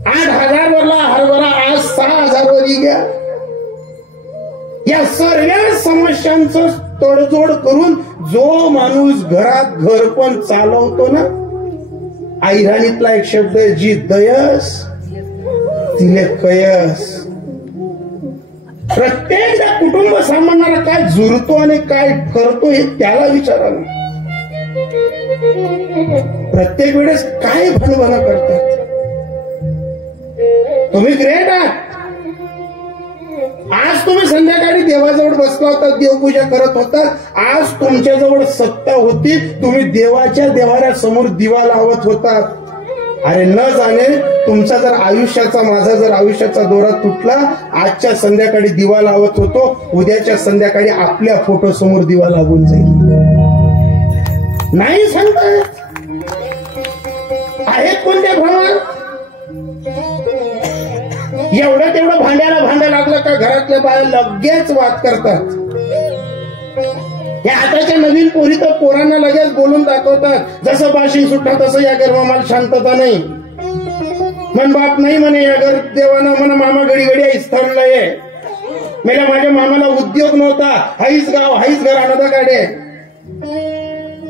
8,000 वरला हरभरा आज 6,000 वर घ्या. या सर्व समस्यांचं तडजोड करून जो माणूस घरात घर पण चालवतो ना, ऐराणीतला एक शब्द आहे, जी दयस तिने कयस. प्रत्येक कुटुंब सांभाळणारा काय जुरतो आणि काय करतो हे त्याला विचारा ना. प्रत्येक वेळेस काय भणभणा करतात. तुम्ही ग्रेट आहात. आज तुम्ही संध्याकाळी देवाजवळ बसला होता, देवपूजा करत होता. आज तुमच्याजवळ सत्ता होती, तुम्ही देवाच्या देवाऱ्यासमोर दिवा लावत होता. अरे न जाणे तुमचा जर आयुष्याचा, माझा जर आयुष्याचा दोरा तुटला, आजच्या संध्याकाळी दिवा लावत होतो, उद्याच्या संध्याकाळी आपल्या फोटो समोर दिवा लागून जाईल. नाही सांगतायत. आहेत कोणत्या भ्रमात. एवढं तेवढं भांड्याला भांडं लागलं का घरातल्या बाया लगेच वाद करतात. या आताच्या नवीन पोरी तर पोरांना लगेच बोलून दाखवतात, जसं बाशिंग सुटणार तसं या घर मामाला शांतता नाही. मन बाप नाही म्हणे या घर देवानं म्हणा मामा घडी घडी आईस ठरलंय. मेला माझ्या मामाला उद्योग नव्हता, हाईच गाव हाईच घर आणता काढे.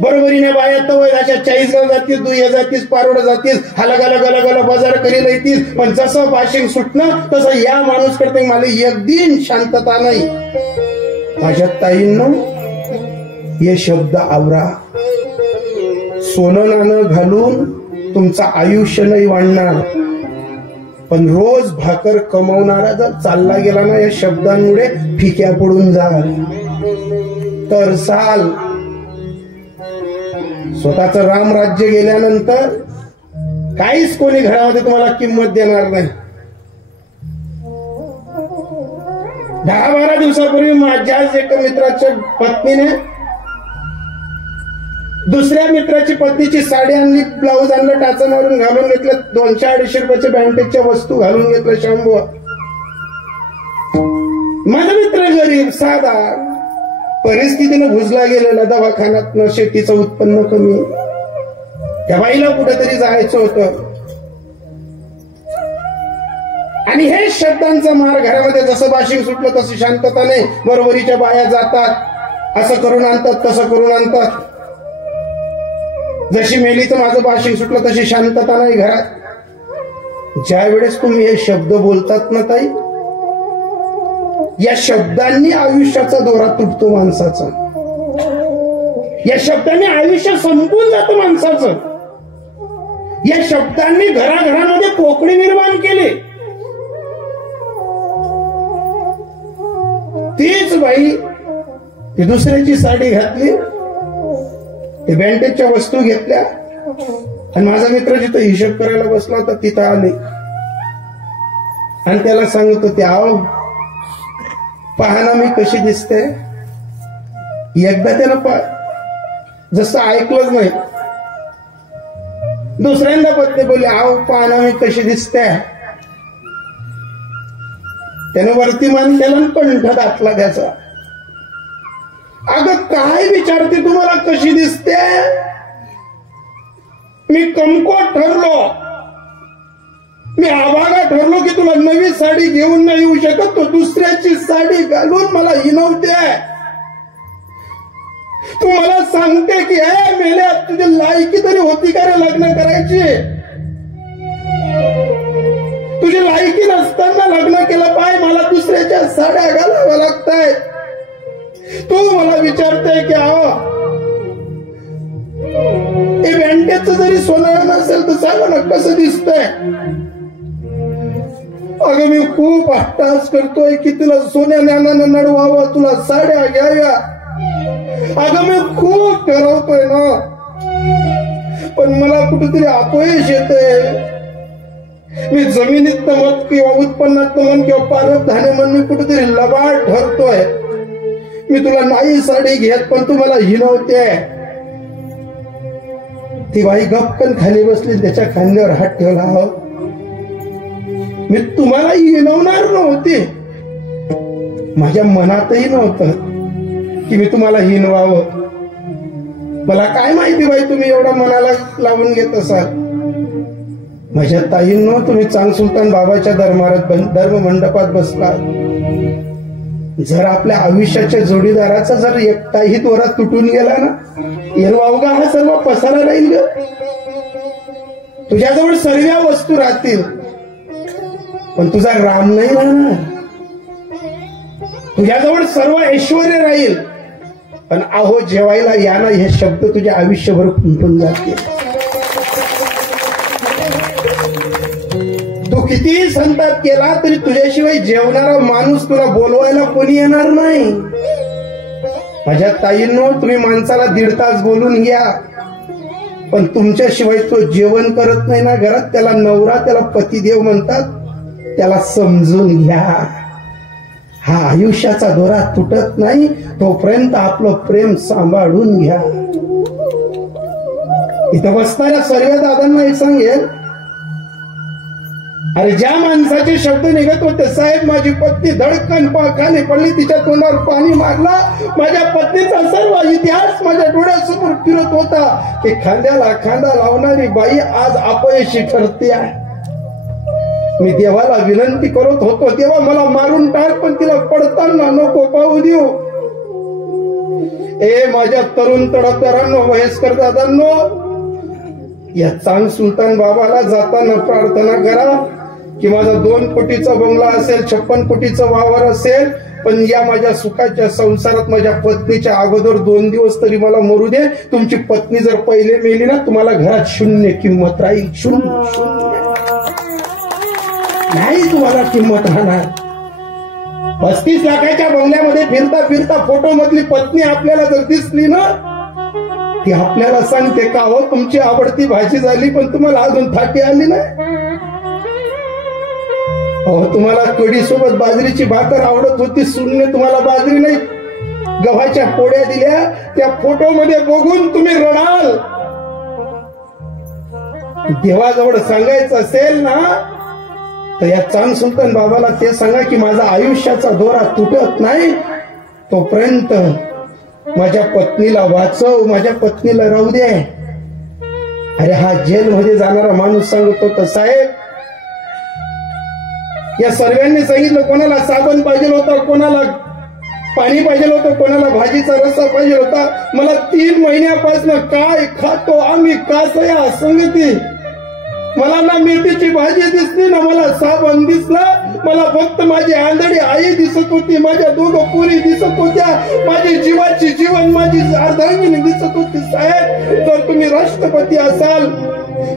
बरोबरीने बाया तवय अशा 40 गाव जातीस, दुया जातीस, पारोड जातीस, अलग अलग अलग अलग बाजार करी येतीस. पण जसं बाशिंग सुटणं तसं या माणूस करते मला एक दिन शांतता नाही. माझ्या ताईंनो हे शब्द आवरा. सोनं नाणं घालून तुमचं आयुष्य नाही वाढणार. पण रोज भाकर कमावणारा जर चालला गेला ना या शब्दांमुळे फिक्या पडून जाल तर साल स्वतःचं रामराज्य गेल्यानंतर काहीच कोणी घरामध्ये तुम्हाला किंमत देणार नाही. 10-12 दिवसापूर्वी माझ्याच एका मित्राच्या पत्नीने दुसऱ्या मित्राची पत्नीची साडी आणली, ब्लाऊज आणलं, टाचा मारून घालून घेतलं, 200-250 रुपयाच्या बँकेच्या वस्तू घालून घेतलं. शंभू माझा मित्र गरीब साधा परिस्थितीनं भुजला गेलेला, दवाखान्यातनं शेतीचं उत्पन्न कमी, त्या बाईला कुठेतरी जायचं होतं. आणि हे शब्दांचा मार घरामध्ये जसं बाशिंग सुटलं तशी शांतता नाही. बरोबरीच्या बाया जातात, असं करून आणतात, तसं करून आणतात. जशी मेली तर माझं बाशिंग सुटलं तशी शांतता नाही घरात. ज्या वेळेस तुम्ही हे शब्द बोलतात ना ताई, या शब्दांनी आयुष्याचा दोरा तुटतो माणसाचा. या शब्दांनी आयुष्य संपून जातं माणसाचं. या शब्दांनी घराघरामध्ये पोकळी निर्माण केली. तीच बाई ती दुसऱ्याची साडी घातली, ते बँकेच्या वस्तू घेतल्या आणि माझा मित्र जिथं हिशोब करायला बसला होता तिथं आले आणि त्याला सांगत होते, आहो पहा ना मी कशी दिसते. एकदा त्यानं जसं ऐकलंच नाही, दुसऱ्यांदा पत्नी बोलली, आहो पहा ना मी कशी दिसते. त्यानं वरती मान केला आणि कंठ दाटला त्याचा. अगं काय विचारते तुम्हाला कशी दिसते? मी कमकुवत ठरलो, मी आवागा ठरलो की तुला नवी साडी घेऊन नाही येऊ शकत, तो दुसऱ्याची साडी घालून मला हिनवते. तू मला सांगते की हे मेल्या तुझी लायकी तरी होती का रे लग्न करायची? तुझी लायकी नसताना लग्न केलं पाय, मला दुसऱ्याच्या साड्या घालाव्या लागताय. तू मला विचारते की हे बँकेचं जरी सोनं नसेल तर सांगा ना कसं दिसतंय. अगं मी खूप अट्टास करतोय की तुला सोन्या ज्ञानानं नडवावं, तुला साड्या घ्याव्या. अगं मी खूप ठरवतोय ना, पण मला कुठेतरी अपयश येतंय. मी जमिनीत मत किंवा उत्पन्नात म्हण किंवा पारत धान्य म्हण मी कुठेतरी लबाड ठरतोय. मी तुला नाही साडी घेत पण तू मला हिनवते. ती बाई गपकन खाली बसली, त्याच्या खांद्यावर हात ठेवला. मी तुम्हाला हिनवणार नव्हते, माझ्या मनातही नव्हतं की मी तुम्हाला हिनवावं. मला काय माहिती बाई तुम्ही एवढा मनाला लावून घेत असाल. माझ्या ताईंनो, तुम्ही चांग सुलतान बाबाच्या धर्म मंडपात बसला, जर आपल्या आयुष्याच्या जोडीदाराचा जर एकटाही दोरा तुटून गेला ना, येरवावगा हा सर्व पसारा राहील. तुझ्याजवळ सर्व वस्तू राहतील पण तुझा राम नाही राहणार. तुझ्याजवळ सर्व ऐश्वर राहील पण अहो जेवायला या ना हे शब्द तुझ्या आयुष्यभर खुंटून जातील. तू कितीही संताप केला तरी तुझ्याशिवाय जेवणारा माणूस तुला बोलवायला कोणी येणार नाही. माझ्या ताईंनो, तुम्ही माणसाला 1.5 तास बोलून घ्या पण तुमच्याशिवाय तो जेवण करत नाही ना घरात, त्याला नवरा, त्याला पतिदेव म्हणतात, त्याला समजून घ्या. हा आयुष्याचा दोरा तुटत नाही तोपर्यंत आपलं प्रेम सांभाळून घ्या. इथं बसणाऱ्या सर्व दादांना हे सांगेल, अरे ज्या माणसाचे शब्द निघत होते, साहेब माझी पत्नी धडकन खाली पडली, तिच्या तोंडावर पाणी मारला, माझ्या पत्नीचा सर्व इतिहास माझ्या डोळ्यासमोर फिरत होता की खांद्याला खांदा लावणारी बाई आज अपयशी ठरते आहे. मी देवाला विनंती करत होतो, देवा मला मारून टाक पण तिला पडताना नको पाहू देऊ. माझ्या तरुण तडफदारांनो, वयस्कर दादांनो, या चांग सुलतान बाबाला जाताना प्रार्थना करा की माझा 2 कोटीचा बंगला असेल, 56 कोटीचा वावर असेल, पण या माझ्या सुखाच्या संसारात माझ्या पत्नीच्या अगोदर 2 दिवस तरी मला मरू दे. तुमची पत्नी जर पहिले मेली ना, तुम्हाला घरात 0 किंमत राहील. 0. नाही तुम्हाला किंमत राहणार. 35 लाखाच्या बंगल्यामध्ये फिरता फिरता फोटो मधली पत्नी आपल्याला जर दिसली ना, ती आपल्याला सांगते का हो तुमची आवडती भाजी झाली पण तुम्हाला अजून थाटी आली नाही. हो तुम्हाला कढी सोबत बाजरीची भाकर आवडत होती, सूनने तुम्हाला बाजरी नाही गव्हाच्या पोळ्या दिल्या, त्या फोटो मध्ये बघून तुम्ही रडाल. देवाजवळ सांगायचं असेल ना तर या चांद सुलतान बाबाला ते सांगा की माझा आयुष्याचा दोरा तुटत नाही तोपर्यंत माझ्या पत्नीला वाचव, माझ्या पत्नीला राहू दे. अरे हा जेलमध्ये जाणारा माणूस सांगतो तर साहेब या सर्वांनी सांगितलं कोणाला साबण पाहिजे होता, कोणाला पाणी पाहिजे होतं, कोणाला भाजीचा रस्सा पाहिजे होता. मला 3 महिन्यापासून काय खातो आम्ही कासया संगती, मला ना मेथीची भाजी दिसली ना मला साबण दिसला, मला फक्त माझी आंधळी आई दिसत होती, माझ्या 2 पोरी दिसत होत्या, माझी जीवाची जीवन माझी अर्धांगिनी दिसत होती. साहेब जर तुम्ही राष्ट्रपती असाल,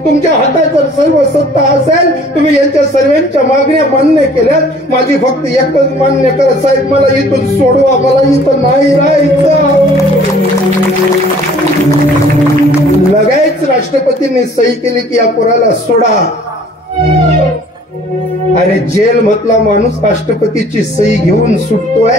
तुमच्या हातात जर सर्व सत्ता असेल, तुम्ही यांच्या सर्वांच्या मागण्या मान्य केल्यात, माझी फक्त एकच मान्य करा साहेब, मला इथून सोडवा, मला इथं नाही राहायचं. लगायच राष्ट्रपतींनी सही केली की या पोराला सोडा. अरे जेल मधला माणूस राष्ट्रपतीची सही घेऊन सुटतोय.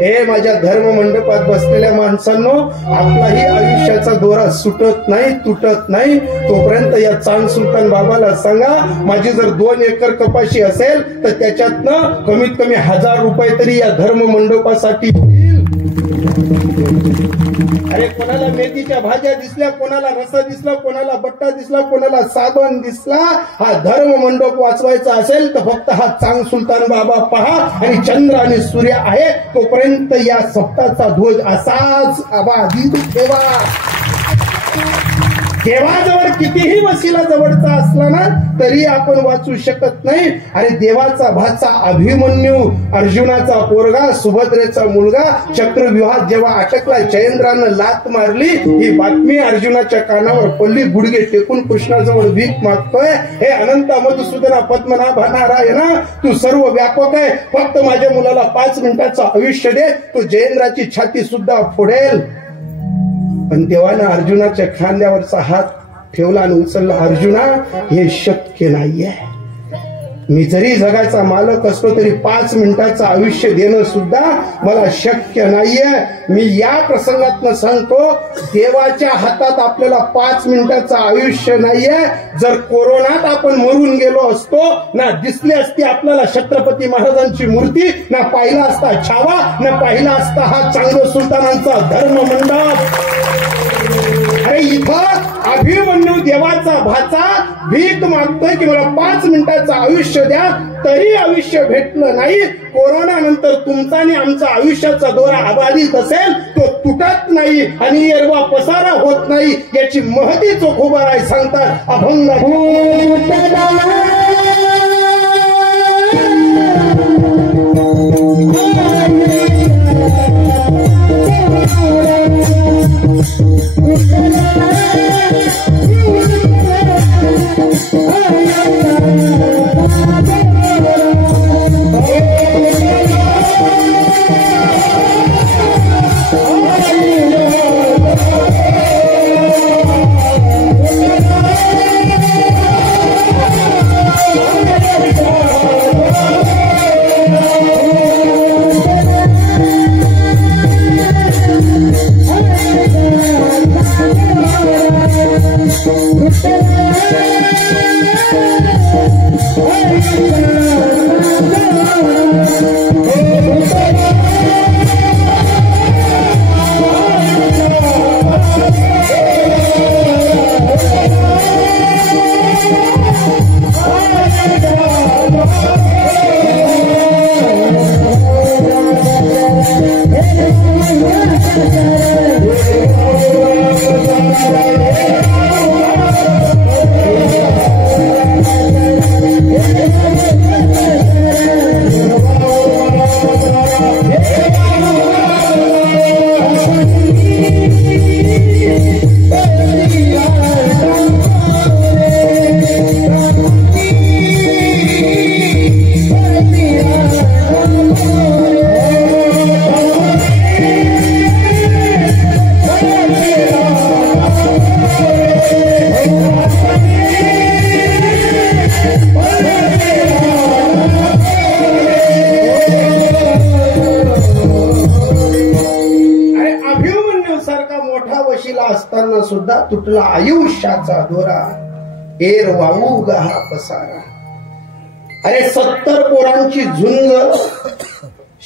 हे माझ्या धर्म मंडपात बसलेल्या माणसांनो, आपलाही आयुष्याचा दोरा सुटत नाही तुटत नाही तोपर्यंत या चांद सुलतान बाबाला सांगा माझी जर 2 एकर कपाशी असेल तर त्याच्यातनं कमीत कमी 1000 रुपये तरी या धर्म मंडपासाठी. अरे कोणाला मेथीच्या भाज्या दिसल्या, कोणाला रस्सा दिसला, कोणाला बट्टा दिसला, कोणाला साबण दिसला. हा धर्म मंडप वाचवायचा असेल तर फक्त हा चांद सुलतान बाबा पहा आणि चंद्र आणि सूर्य आहे तोपर्यंत या सप्ताचा ध्वज असाच आबादी ठेवा. देवाजवळ कितीही वसिला जवळचा असला ना तरी आपण वाचू शकत नाही. अरे देवाचा भाचा अभिमन्यू, अर्जुनाचा पोरगा, सुभद्रेचा मुलगा चक्रव्यूहात जेव्हा अटकला, चयेंद्रानं लात मारली, ही बातमी अर्जुनाच्या कानावर पडली. गुडघे टेकून कृष्णाजवळ भीक मागतोय, हे अनंता मधुसूदना पद्मनाभा नारायणा तू सर्व व्यापक आहे, फक्त माझ्या मुलाला 5 मिनिटाचं आयुष्य दे, तो जयेंद्राची छाती सुद्धा फोडेल. पण देवानं अर्जुनाच्या खांद्यावरचा हात ठेवला आणि उचलला. अर्जुना हे शक्य नाहीये, मी जरी जगाचा मालक असलो तरी 5 मिनिटाचं आयुष्य देणं सुद्धा मला शक्य नाहीये. मी या प्रसंगातनं सांगतो देवाच्या हातात आपल्याला 5 मिनिटाचं आयुष्य नाहीये. जर कोरोनात आपण मरून गेलो असतो ना दिसली असती आपल्याला छत्रपती महाराजांची मूर्ती, ना पाहिला असता छावा, ना पाहिला असता हा चांद सुलतानांचा धर्म मंडप. अरे इथं अभिमन्यू देवाचा भाचा भीक मागतोय की मला 5 मिनिटाचं आयुष्य द्या, तरी आयुष्य भेटलं नाही. कोरोना नंतर तुमचा आणि आमचा आयुष्याचा दोरा अबाधित असेल, तो तुटत नाही आणि एरवा पसारा होत नाही. याची महती चोखोबार आहे सांगतात अभंग. Oh सुद्धा तुटला आयुष्याचा दोरा, एर वाहू गा हा पसारा. अरे 70 पोरांची झुंज,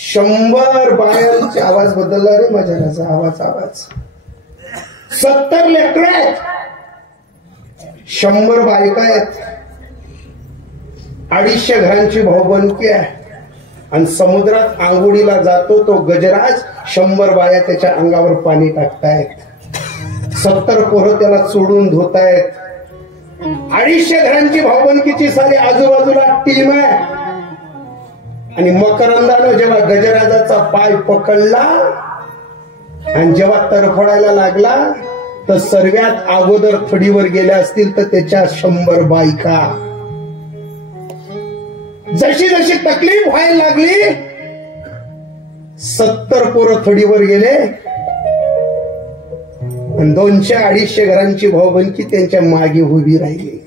100 बायांचे. आवाज बदलला रे माझ्या राजा, आवाज. 70 लेकरं आहेत, 100 बायका आहेत, 250 घरांची भाऊबंदकी आहे. आणि समुद्रात आंघोळीला जातो तो गजराज, 100 बाया त्याच्या अंगावर पाणी टाकतायत, 70 पोरं त्याला चोडून धुतायत. 250 घरांची भाऊबंदकीची सारी आजूबाजूला टीम आहे. आणि मकरंदानं जेव्हा गजराजाचा पाय पकडला आणि जेव्हा तरफडायला लागला, तर सर्वात अगोदर थडीवर गेल्या असतील तर त्याच्या 100 बायका. जशी जशी तकलीफ व्हायला लागली, 70 पोरं थडीवर गेले आणि 200-250 घरांची भाऊबंदकी त्यांच्या मागे उभी राहिली.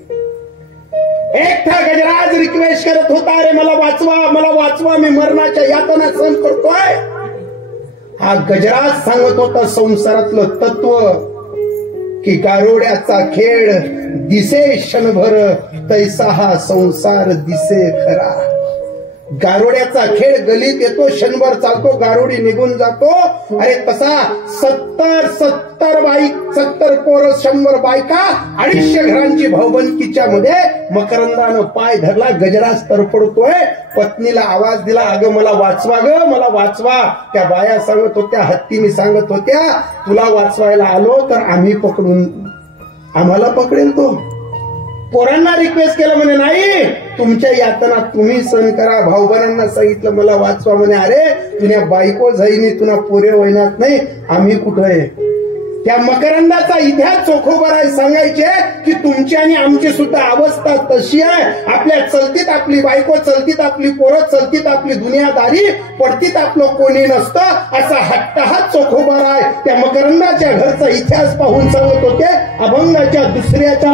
एकटा गजराज रिक्वेस्ट करत होता, अरे मला वाचवा, मी मरणाच्या यातना सहन करतोय. हा गजराज सांगत होता संसारातलं तत्व, की गारोड्याचा खेळ दिसे क्षणभर, तैसा हा संसार दिसे खरा. गारोड्याचा खेळ गलीत येतो, क्षणभर चालतो, गारोडी निघून जातो. अरे तसा 70 पोरं, 100 बायका, 250 घरांची भाऊबंदकीच्या मध्ये मकरंदानं पाय धरला. गजराज तरफडतोय. पत्नीला आवाज दिला, अगं मला वाचवा ग, मला वाचवा. त्या बाया सांगत होत्या, हत्तीने सांगत होत्या, तुला वाचवायला आलो तर आम्हाला पकडेल तो. पोरांना रिक्वेस्ट केलं म्हणे, नाही, तुमच्या यातना तुम्ही सहन करा. भाऊबंदांना सांगितलं मला वाचवा म्हणे, अरे तुझ्या बायको जाईनी, तुला पोरे वैनात नाही, आम्ही कुठं आहे. त्या मकरंदाचा इतिहास चोखोबर आहे. सांगायचे की तुमची आणि आमची सुद्धा अवस्था तशी आहे. आपल्या चलतीत आपली बायको, चलतीत आपली पोरं, चलतीत आपली दुनियादारी, पडतीत आपलं कोणी नसतं, असा हट्टहात चोखोबर आहे. त्या मकरंदाच्या घरचा इतिहास पाहून सांगत होते, अभंगाच्या दुसऱ्याच्या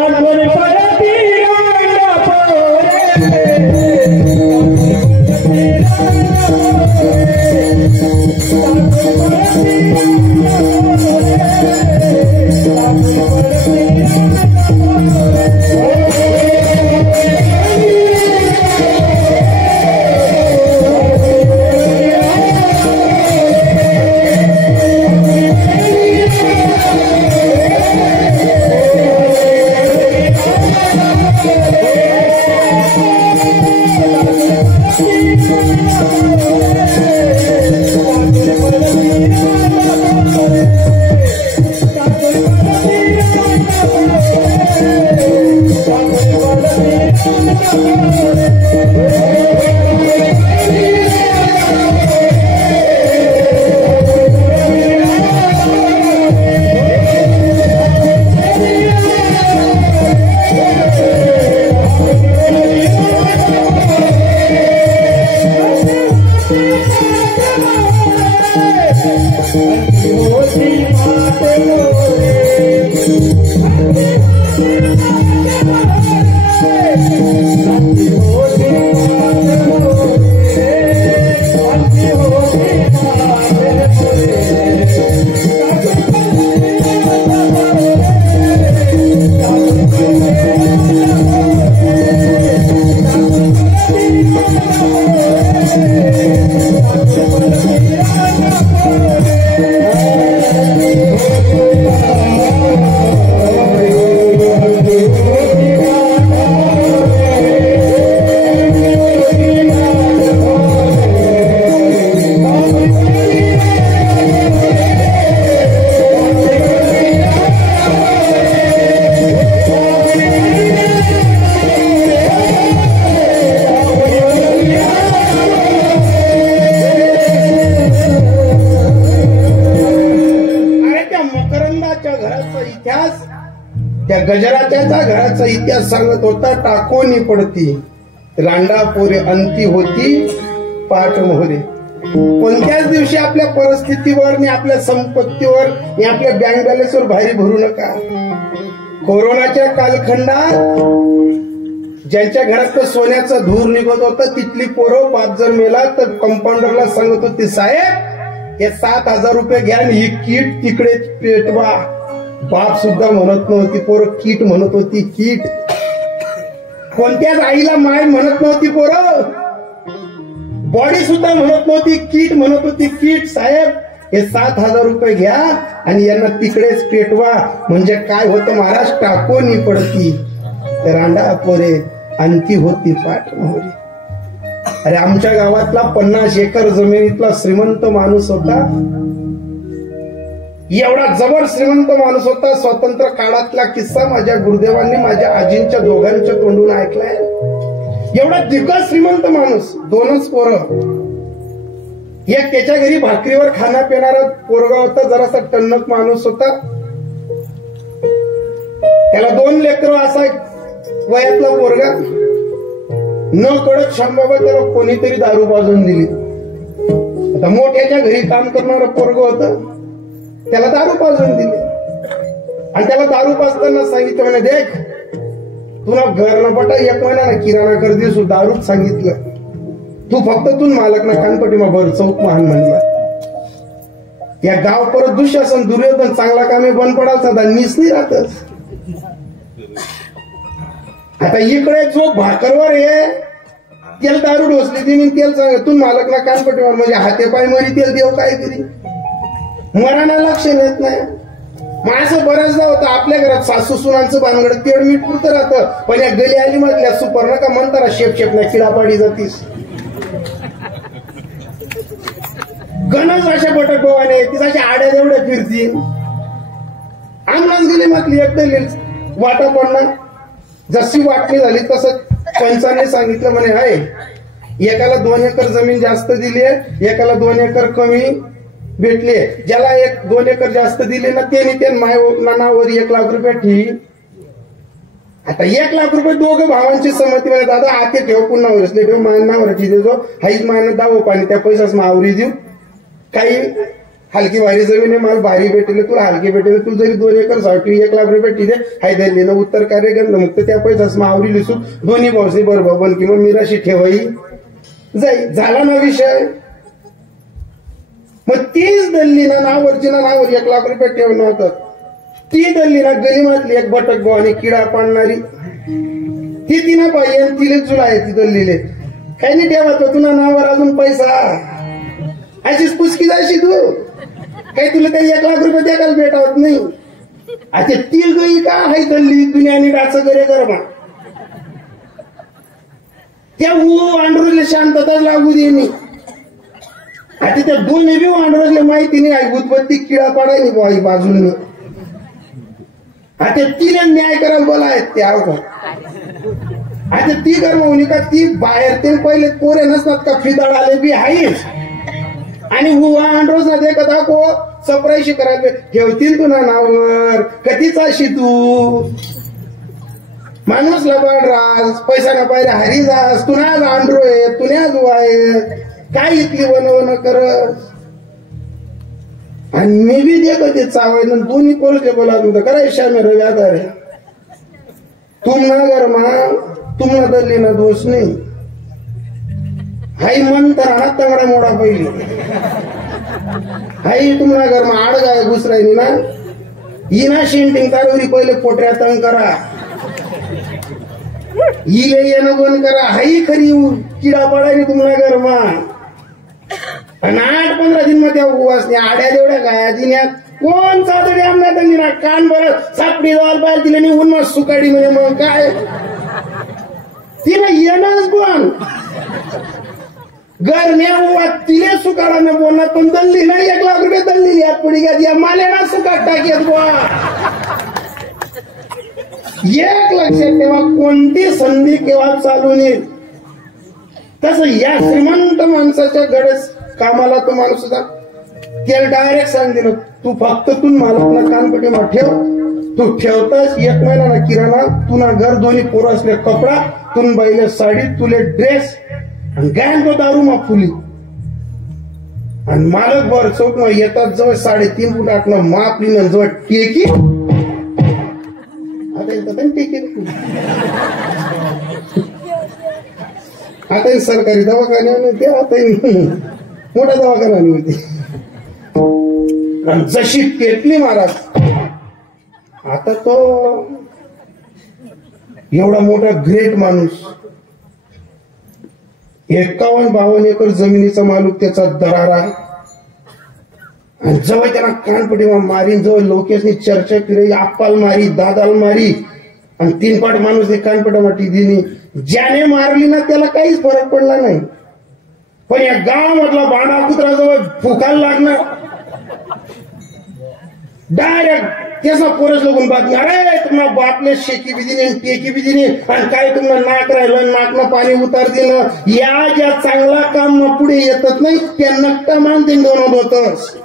गजरात्याचा घराचा इतिहास सांगत होता. टाकोनी पडती रांडा पोरे अंती होती पाठ मोहरे. कोणत्याच दिवशी आपल्या परिस्थितीवर नि आपल्या संपत्तीवर नि आपल्या बँक बॅलन्सवर भारी भरू नका. कोरोनाच्या कालखंडात ज्यांच्या घरात सोन्याचं धूर निघत होतं, तिथली पोरं बाप जर मेला तर कंपाऊंडरला सांगत होती, साहेब हे 7,000 रुपये घ्या आणि ही कीट तिकडे पेटवा. बाप सुद्धा म्हणत नव्हती पोरं कीट म्हणत होती कीट. कोणत्याच आईला माय म्हणत नव्हती पोरं. बॉडी सुद्धा म्हणत नव्हती कीट म्हणत होती कीट. साहेब हे 7,000 रुपये घ्या आणि यांना तिकडेच पेटवा. म्हणजे काय होतं महाराज, टाकोनी पडती रांडा पोरे अंती होती पाठ मोहरी. अरे आमच्या गावातला 50 एकर जमिनीतला श्रीमंत माणूस होता. एवढा जबर श्रीमंत माणूस होता. स्वातंत्र्य काळातला किस्सा माझ्या गुरुदेवांनी माझ्या आजींच्या दोघांच्या तोंडून ऐकलाय. एवढा दिग्गज श्रीमंत माणूस, 2च पोरं. एक त्याच्या घरी भाकरीवर खाना पिणारा पोरगा होता, जरासा टणक माणूस होता. त्याला 2 लेकरं, असा वयातला पोरगा. न कळत शामबाबा त्याला कोणीतरी दारू पाजून दिली. आता मोठ्याच्या घरी काम करणारं पोरग होतं, त्याला दारू पाजून दिली. आणि त्याला दारू पाजताना सांगितलं म्हणे, देख तुला घर न पटा 1 महिना ना किराणा कर देसू. दारूच सांगितलं. तू फक्त तू मालक ना कानपटीमा भर चौक महान म्हणला. या गाव परत दुःशासन दुर्योधन चांगला कामे बंद पडायचा निसनी राहतच. आता इकडे जो भाकरवर आहे त्याला दारू ढोसली तिने, तेल सांग तू मालक ना कानपटीवर, म्हणजे हाते पाय मरी तेल देव काहीतरी मराना लक्ष येत नाही. मग असं बऱ्याचदा होतं आपल्या घरात सासू सुनांचं भानगड तेवढं मीठ पुरतं राहतं. पण या गली आली मधल्या सुपर्ण का म्हणताना शेप शेप नाही किडापाडी जातीस. गणच अशा बटक भावाने तिचा आड्या एवढ्या फिरती. आमलाच गेली म्हटली एकदम वाटा पडणार. जशी वाटणी झाली तसं पंचांनी सांगितलं म्हणे, हाय एकाला 2 एकर जमीन जास्त दिली आहे, एकाला 2 एकर कमी भेटले. ज्याला 2 एकर जास्त दिले ना त्याने माय नावावर 1 लाख रुपये ठेवी. आता 1 लाख रुपये दोघं भावांची संमती म्हणे, दादा आते ठेव पुन्हा वरसले ठेव मानावर ठेव जो हाईच मान दावो पाणी त्या पैसाच मावरी देऊ. काही हलकी भारी जमीन आहे, मला भारी भेटले तुला हलकी भेटले, तू जरी 2 एकर साठी 1 लाख रुपये ठिदे हाय दिले ना उत्तर कार्य गंध मुक्त त्या पैसाच मावरी लिसू दोन्ही भाऊसी बरोबर बन किंवा मिराशी ठेवाई जाई. झाला ना विषय. मग तीच दल्ली ना नावरची ना नावर 1 लाख रुपये ठेवणं होतं. ती दल्ली ना गलिमातली एक बटक भावानी किडा पाडणारी ती तिना पाहिजे तिले चुला आहे ती दल्लीले. काही नाही ठेवत तुला नावर अजून पैसा अशीच पुसकी जायची तू. काही तुला काही 1 लाख रुपये द्यायला भेटवत नाही. आता ती गई का हाय दल्ली दुनियाने डाचं करे गरमा. त्या आंध्रले शांतता लागू देणे. आता त्या 2 बी आंध्रले माहिती नाही आई उदबत्ती किडा पाडायनी बाई बाजूने. आता तिला न्याय करायला बोला आहेत त्या अवघड. आता ती गरमवणी का ती बाहेर ते पहिले पोरे नसतात का फिदाड आले बी आहेच. आणि आंड्रोज ना देखत दाखव सप्राईशी करायला ठेवतील तुला नावर कधीच अशी तू माणूस लबाड रास पैसा ना पाहिजे हरी जास तुला आंड्रो आहे तुला आहे काय इतकी बनवणं करस. आणि मी बी देखत ते चावायला दोन्ही पोरचे बोला तुमचं करायच्या मी रवी आधार आहे. तुमना गरमा तुमना दल्ली ना दोष नाही. हाई मन तर आणा तंगडा मोडा पहिली. हाई तुम्हाला घरमा आड गाय घुसरायनी ना इना शेंटिंग चालवली पहिले पोटऱ्या तंग करा. इले येणं बंद करा. हाई खरी किडा पडायनी तुम्हाला घरमा. आणि 8-15 दिन मध्ये वाचणे आड्या देवड्या गाया जिन्यात कोण चादडी आमण्यात ना कान बरं सापडी जायला पाहिजे तिला निघून मग सुकाडी म्हणजे मग काय तिला येणारच पण गरण्या तिले सुकाळा बोलणार पण दल्ली ना 1 लाख रुपये दल्ली यात पुढे घ्या मालेना सुकाट टाकेत बुवा. एक लक्षात ठेवा कोणती संधी केव्हा चालू नये. तसं या श्रीमंत माणसाच्या गडस कामाला तो माणूस सुद्धा त्याला डायरेक्ट सांग दिलं तू फक्त तू मालक कानपटी मा ठेव. तू ठेवतास 1 महिना ना किराणा तुला घर दोन्ही पोरं असले कपडा तुन बाईले साडी तुले ड्रेस आणि गायन तो दारू मा फुली. आणि मालक बर चौक येतात जवळ 3.5 फूट आटलं मापली ना जवळ टेकी आता येतात टेकी. आता सरकारी दवाखान्याने ते आता मोठ्या दवाखान्याने होती. जशी पेटली महाराज आता तो एवढा मोठा ग्रेट माणूस, 51-52 एकर जमिनीचा मालूक, त्याचा दरारा, आणि जवळ त्यांना कानपटी मारीन, जवळ लोकेशनी चर्चा फिरे, अप्पाल मारी, दादाल मारी, आणि 3 पाट माणूस कानपटा माटी दिली. ज्याने मारली ना त्याला काहीच फरक पडला नाही, पण या गावामधला बाणा कुत्रा जवळ फुकायला लागणार. डायरेक्ट त्याचा पोरच लगून बातमी, अरे तुम्हाला बापने शेकी बी दिली, टेकी बी दिली, आणि काय तुम्हाला नाक राहिलं, नाकनं पाणी उतार दिलं. या ज्या चांगला काम पुढे येतच नाही त्या नक्का मान ते बनवत होतस.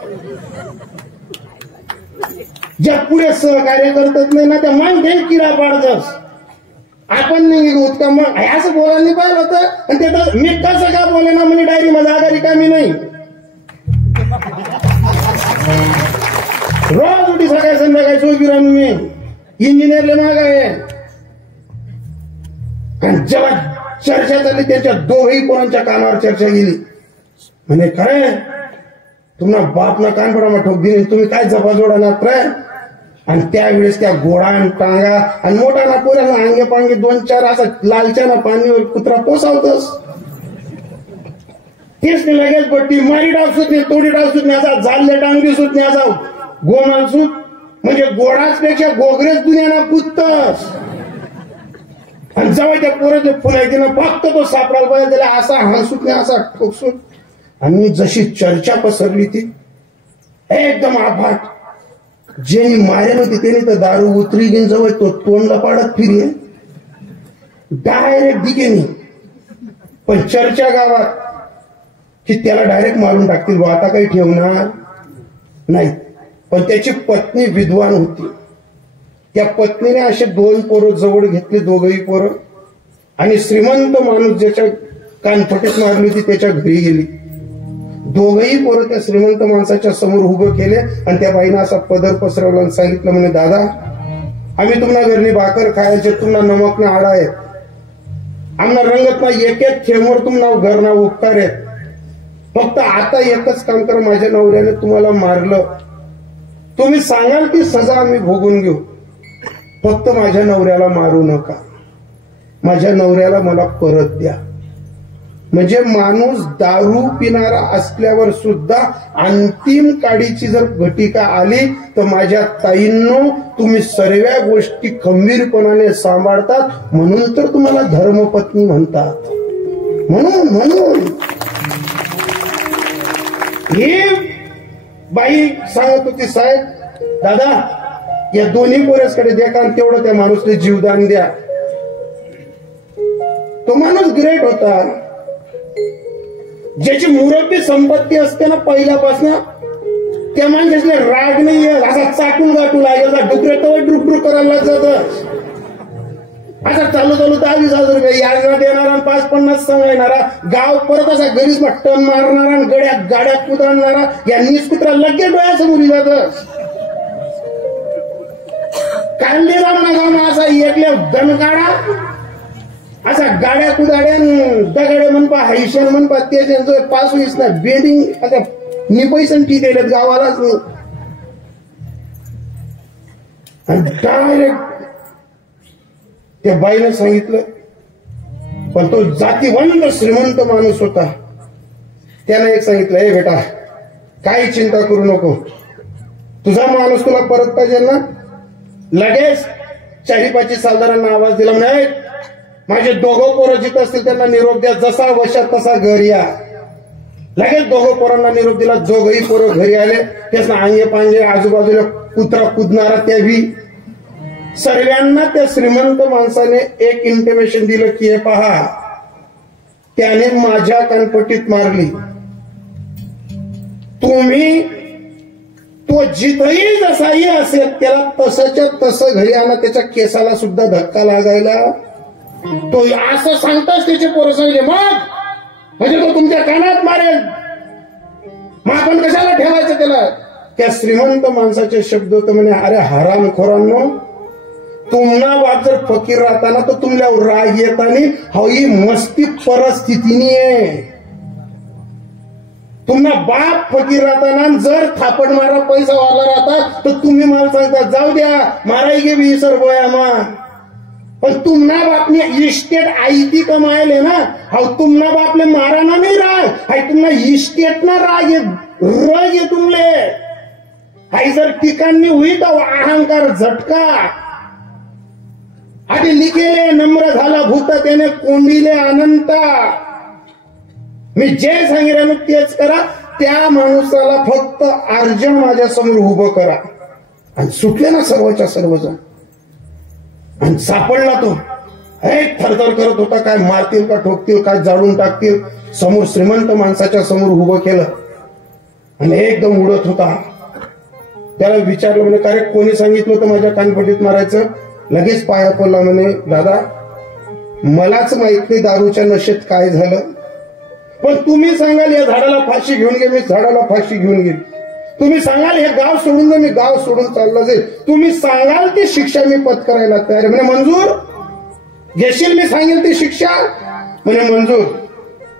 ज्या पुढे सहकार्य करतच नाही ना त्या मान घेऊन किडा पाडतस. आपण नाही उत्तम मग असं बोलायला नाही पाहिलं होतं. आणि ते मी कसं का बोले ना म्हणे डायरी माझा आधारी कामी नाही. रोज उठी सकाळी संध्याकाळी चौकीला मी इंजिनियरले माग आहे. आणि जेव्हा चर्चा झाली त्यांच्या दोघही पोरांच्या कानावर चर्चा गेली. म्हणे खरंय तुम्हाला बापना कानपडा ठोक दिली, तुम्ही काय जपाजोडा नात्र. आणि त्यावेळेस त्या घोडा टांगा आणि मोठा ना पोऱ्याला अंगे पांगे 2-4 असा लालच्या ना पाणीवर कुत्रा पोसावतस. तेच नाही लगेच बट्टी मारी डाव सुट नाही, तोडी डाव सुट नाही, असा झाल्ले डांगरी सुट नाही, असा गोमाल सूत. म्हणजे घोडाच पेक्षा गोगरेच दुनियाना पुततस. आणि जेव्हा त्या पोराचे फुलायचे ना फक्त तो सापडायला पाहिजे त्याला असा हंसूट नाही, असा ठोकसूट. आणि जशी चर्चा पसरली ती एकदम आफाट. ज्यांनी मारेल होती त्याने तर दारू उतरी घेऊन जवळ तो तोंडला पाडत फिरे डायरेक्ट दिकेनी. पण चर्चा गावात की त्याला डायरेक्ट मारून टाकतील, आता काही ठेवणार नाही. पण त्याची पत्नी विद्वान होती. त्या पत्नीने असे 2 पोरं जवळ घेतले, दोघही पोरं, आणि श्रीमंत माणूस ज्याच्या कानफटीत मारली होती त्याच्या घरी गेली. दोघही पोरं त्या श्रीमंत माणसाच्या समोर उभं केले आणि त्या बाईनं असा पदर पसरवला आणि सांगितलं, म्हणे दादा आम्ही तुम्हाला घरली भाकर खायचे, तुम्हाला नमक ना आडा आहेत, आम्हाला रंगत ना एक थेंबर तुम्हाला घर ना उपकार आहेत. फक्त आता एकच काम कर, माझ्या नवऱ्याने तुम्हाला मारलं, तुम्ही सांगाल ती सजा आम्ही भोगून घेऊ, फक्त माझ्या नवऱ्याला मारू नका, माझ्या नवऱ्याला मला परत द्या. म्हणजे माणूस दारू पिणारा असल्यावर सुद्धा अंतिम काडीची जर घटिका आली तर माझ्या ताईंनो तुम्ही सर्व गोष्टी खंबीरपणाने सांभाळतात, म्हणून तर तुम्हाला धर्मपत्नी म्हणतात. म्हणून ही बाई सांगत होती, साहेब दादा या दोन्ही पोरेसकडे द्या आणि तेवढं त्या माणूसने जीवदान द्या. तो माणूस ग्रेट होता. ज्याची मुरब्बी संपत्ती असते ना पहिल्यापासून त्या माणसाने राग नाही असा चाटून गाठू लागेल, डुकरे डुकडुक करायला जात. आता चालू 10,000 रुपये याजना देणारा, 5-50 सांगणारा, गाव परत असा गरीब टन मारणारा, गाड्या कुदाडणारा, या नीस कुत्रा लगेच डोळ्यासमोर जात. कांदेला म्हणा असा एकल्या दणकाडा, असा गाड्या कुदाड्या दगाड्या म्हणपा, हैशन म्हणपा, त्याच्या पास होईस ना बेडिंग आता निपैसन ठीक आहे गावालाच. डायरेक्ट त्या बाईनं सांगितलं, पण तो जातीवंत श्रीमंत माणूस होता. त्यानं एक सांगितलं, ए बेटा काही चिंता करू नको, तुझा माणूस तुला परत पाहिजे ना. लगेच 4-5 सालदारांना आवाज दिला, नाही माझे दोघं पोरं जिथं असतील त्यांना निरोप द्या, जसा वशात तसा घरी या. लगेच दोघं पोरांना निरोप दिला, दोघही पोरं घरी आले. त्यास अंगे पांगे आजूबाजूला कुत्रा कुदणारा त्या बी. सर्वांना त्या श्रीमंत माणसाने एक इंटिमेशन दिलं की हे पहा, त्याने माझ्या कानपट्टीत मारली, तुम्ही तो जिथही जसाही असेल त्याला तसंच्या तसं घरी आणा, त्याच्या केसाला सुद्धा धक्का लागायला. तो असं सांगताच त्याचे पोरं सांगले, मग म्हणजे तो तुमच्या कानात मारेल, मग आपण कशाला ठेवायचं त्याला. त्या श्रीमंत माणसाचे शब्द होते, म्हणे अरे हरामखोरांनो, तुम्हाला वाट जर फकीर राहताना तर तुमल्यावर राग येतानी ही मस्ती परिस्थितीनी आहे. तुम्हाला बाप फकीर राहताना जर थापड मारा पैसा वाला राहता तर तुम्ही मला सांगता जाऊ द्या माराई गे भी सर बोया मा पण तुम्हाला बापने इस्टेट आई ती कमायले ना हा तुम्हाला बापले माराना नाही राग हाय तुम्हाला इस्टेट ना राग रग ये तुमले हाय जर ठिकाणी हुई तर अहंकार झटका आधी लिखेले नम्र झाला भूत त्याने कोंडीले अनंता मी जे सांगितलं तेच करा त्या माणसाला फक्त अर्जुन माझ्या समोर उभं करा आणि सुटले ना सर्वच्या सर्वजण आणि सापडला तो थरथर करत होता काय मारतील का ठोकतील काय जाळून टाकतील समोर श्रीमंत माणसाच्या समोर उभं केलं आणि एकदम उडत होता त्याला विचारलं म्हणे काय कोणी सांगितलं होतं माझ्या कानपट्टीत मारायचं लगेच पाया पडला म्हणे दादा मलाच माहित नाही दारूच्या नशेत काय झालं पण तुम्ही सांगाल या झाडाला फाशी घेऊन गे मी झाडाला फाशी घेऊन गेली तुम्ही सांगाल हे गाव सोडून दे मी गाव सोडून चालला जाईल तुम्ही सांगाल ती शिक्षा मी पत्करायला तयार म्हणे मंजूर घेशील मी सांगेल ती शिक्षा म्हणे मंजूर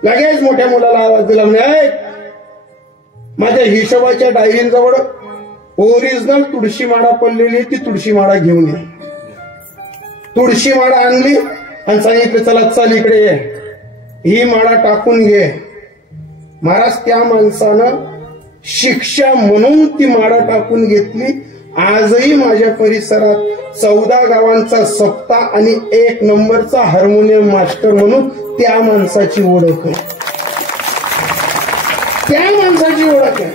लगेच मोठ्या मुलाला आवाज दिला म्हणे माझ्या हिशोबाच्या डायरीजवळ ओरिजिनल तुळशी माळा पडलेली ती तुळशी माळा घेऊन ये तुळशी माळा आणली आणि सांगितलं चला चल इकडे ये ही माळा टाकून घे महाराज त्या माणसानं शिक्षा म्हणून ती माळा टाकून घेतली आजही माझ्या परिसरात 14 गावांचा सप्ता आणि 1 नंबरचा हार्मोनियम मास्टर म्हणून त्या माणसाची ओळख आहे त्या माणसाची ओळख आहे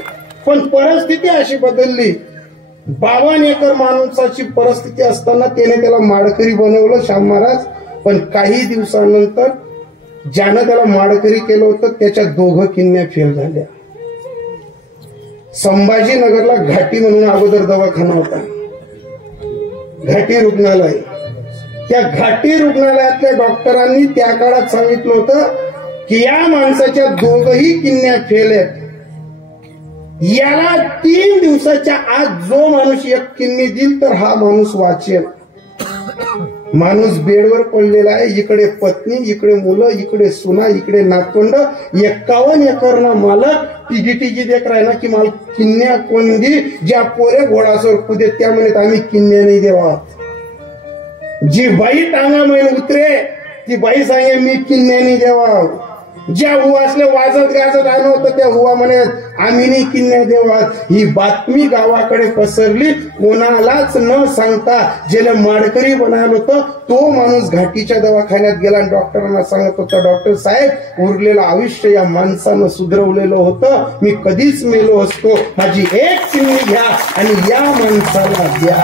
पण परिस्थिती अशी बदलली 52 एकर माणसाची परिस्थिती असताना त्याने त्याला माडकरी बनवलं श्याम महाराज पण काही दिवसानंतर ज्यानं त्याला माडकरी केलं होतं त्याच्या 2 किन्या फेल झाल्या संभाजीनगरला घाटी म्हणून अगोदर दवाखाना होता घाटी रुग्णालय त्या घाटी रुग्णालयातल्या डॉक्टरांनी त्या काळात सांगितलं होतं की या माणसाच्या 2ही किन्या फेल आहेत याला 3 दिवसाच्या आत जो माणूस 1 किन्नी देईल तर हा माणूस वाचेल माणूस बेडवर पडलेला आहे इकडे पत्नी इकडे मुलं इकडे सुना इकडे नातवंड 51 एकरना मालक टिगी देख राहिला की मला किन्या कोण दी ज्या पोरे घोडासवर कुदे त्या म्हणत आम्ही किन्या नाही देवा जी बाई टांगा म्हणून उतरे ती बाई सांगे मी किन्या नाही देवा ज्या हुवासले वाजत गाजत आणलं होतं त्या हुवा म्हणत आम्ही नाही किन्या देवा ही बातमी गावाकडे पसरली कोणालाच न सांगता ज्याला माडकरी बनायला होतं तो माणूस घाटीच्या दवाखान्यात गेला आणि डॉक्टरांना सांगत होता डॉक्टर साहेब उरलेलं आयुष्य या माणसानं सुधरवलेलं होतं मी कधीच मेलो असतो माझी 1 किन्नी घ्या आणि या माणसाला द्या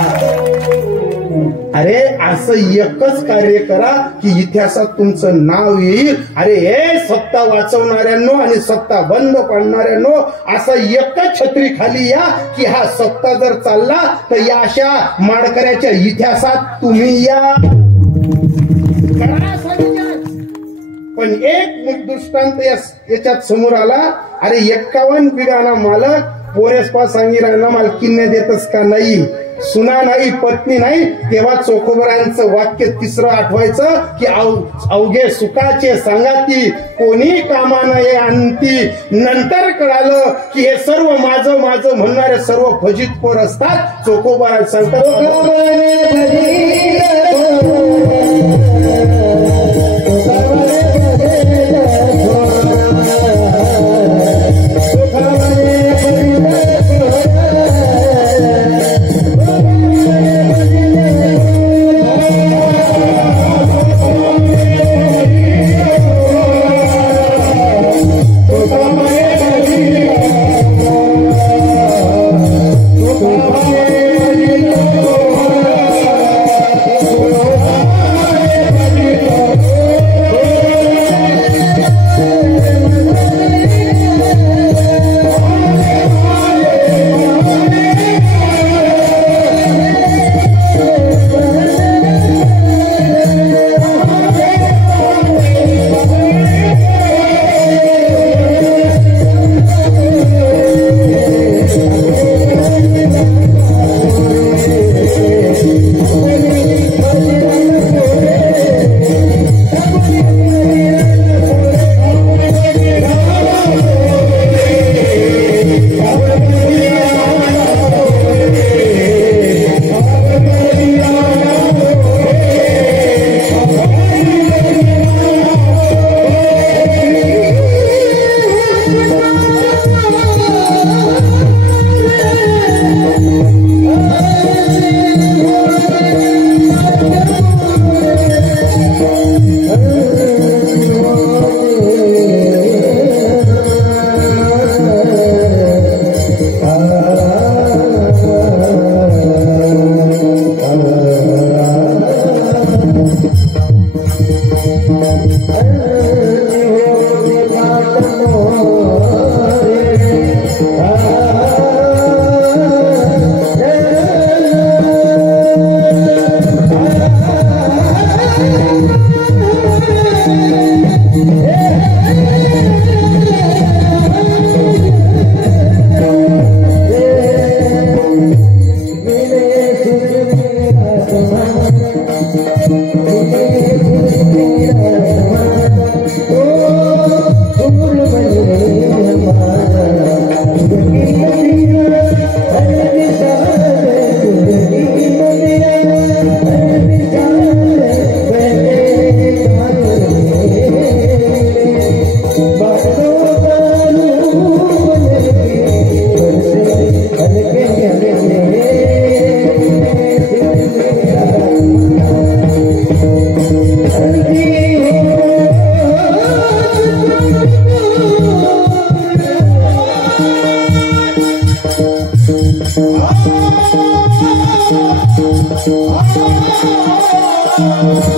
अरे असं एकच कार्य करा की इतिहासात तुमचं नाव येईल अरे हे सत्ता वाचवणाऱ्यांनो आणि सत्ता बंद पाडणाऱ्यांनो असं एकच छत्री खाली या की हा सत्ता जर चालला तर या अशा माडकऱ्याच्या इतिहासात तुम्ही या पण एक दृष्टांत याच्यात समोर आला अरे 51 बिघाना मालक पोरेसपा सांगी राहिला मला किन्या देतच का नाही सुना नाही पत्नी नाही तेव्हा चोखोबरांचं वाक्य 3रं आठवायचं की अवघे सुखाचे सांगाती कोणी कामा नये आणती नंतर कळालं की हे सर्व माझं माझं म्हणणारे सर्व फजित पोर असतात चोखोबरा सांगतात Oh Bye.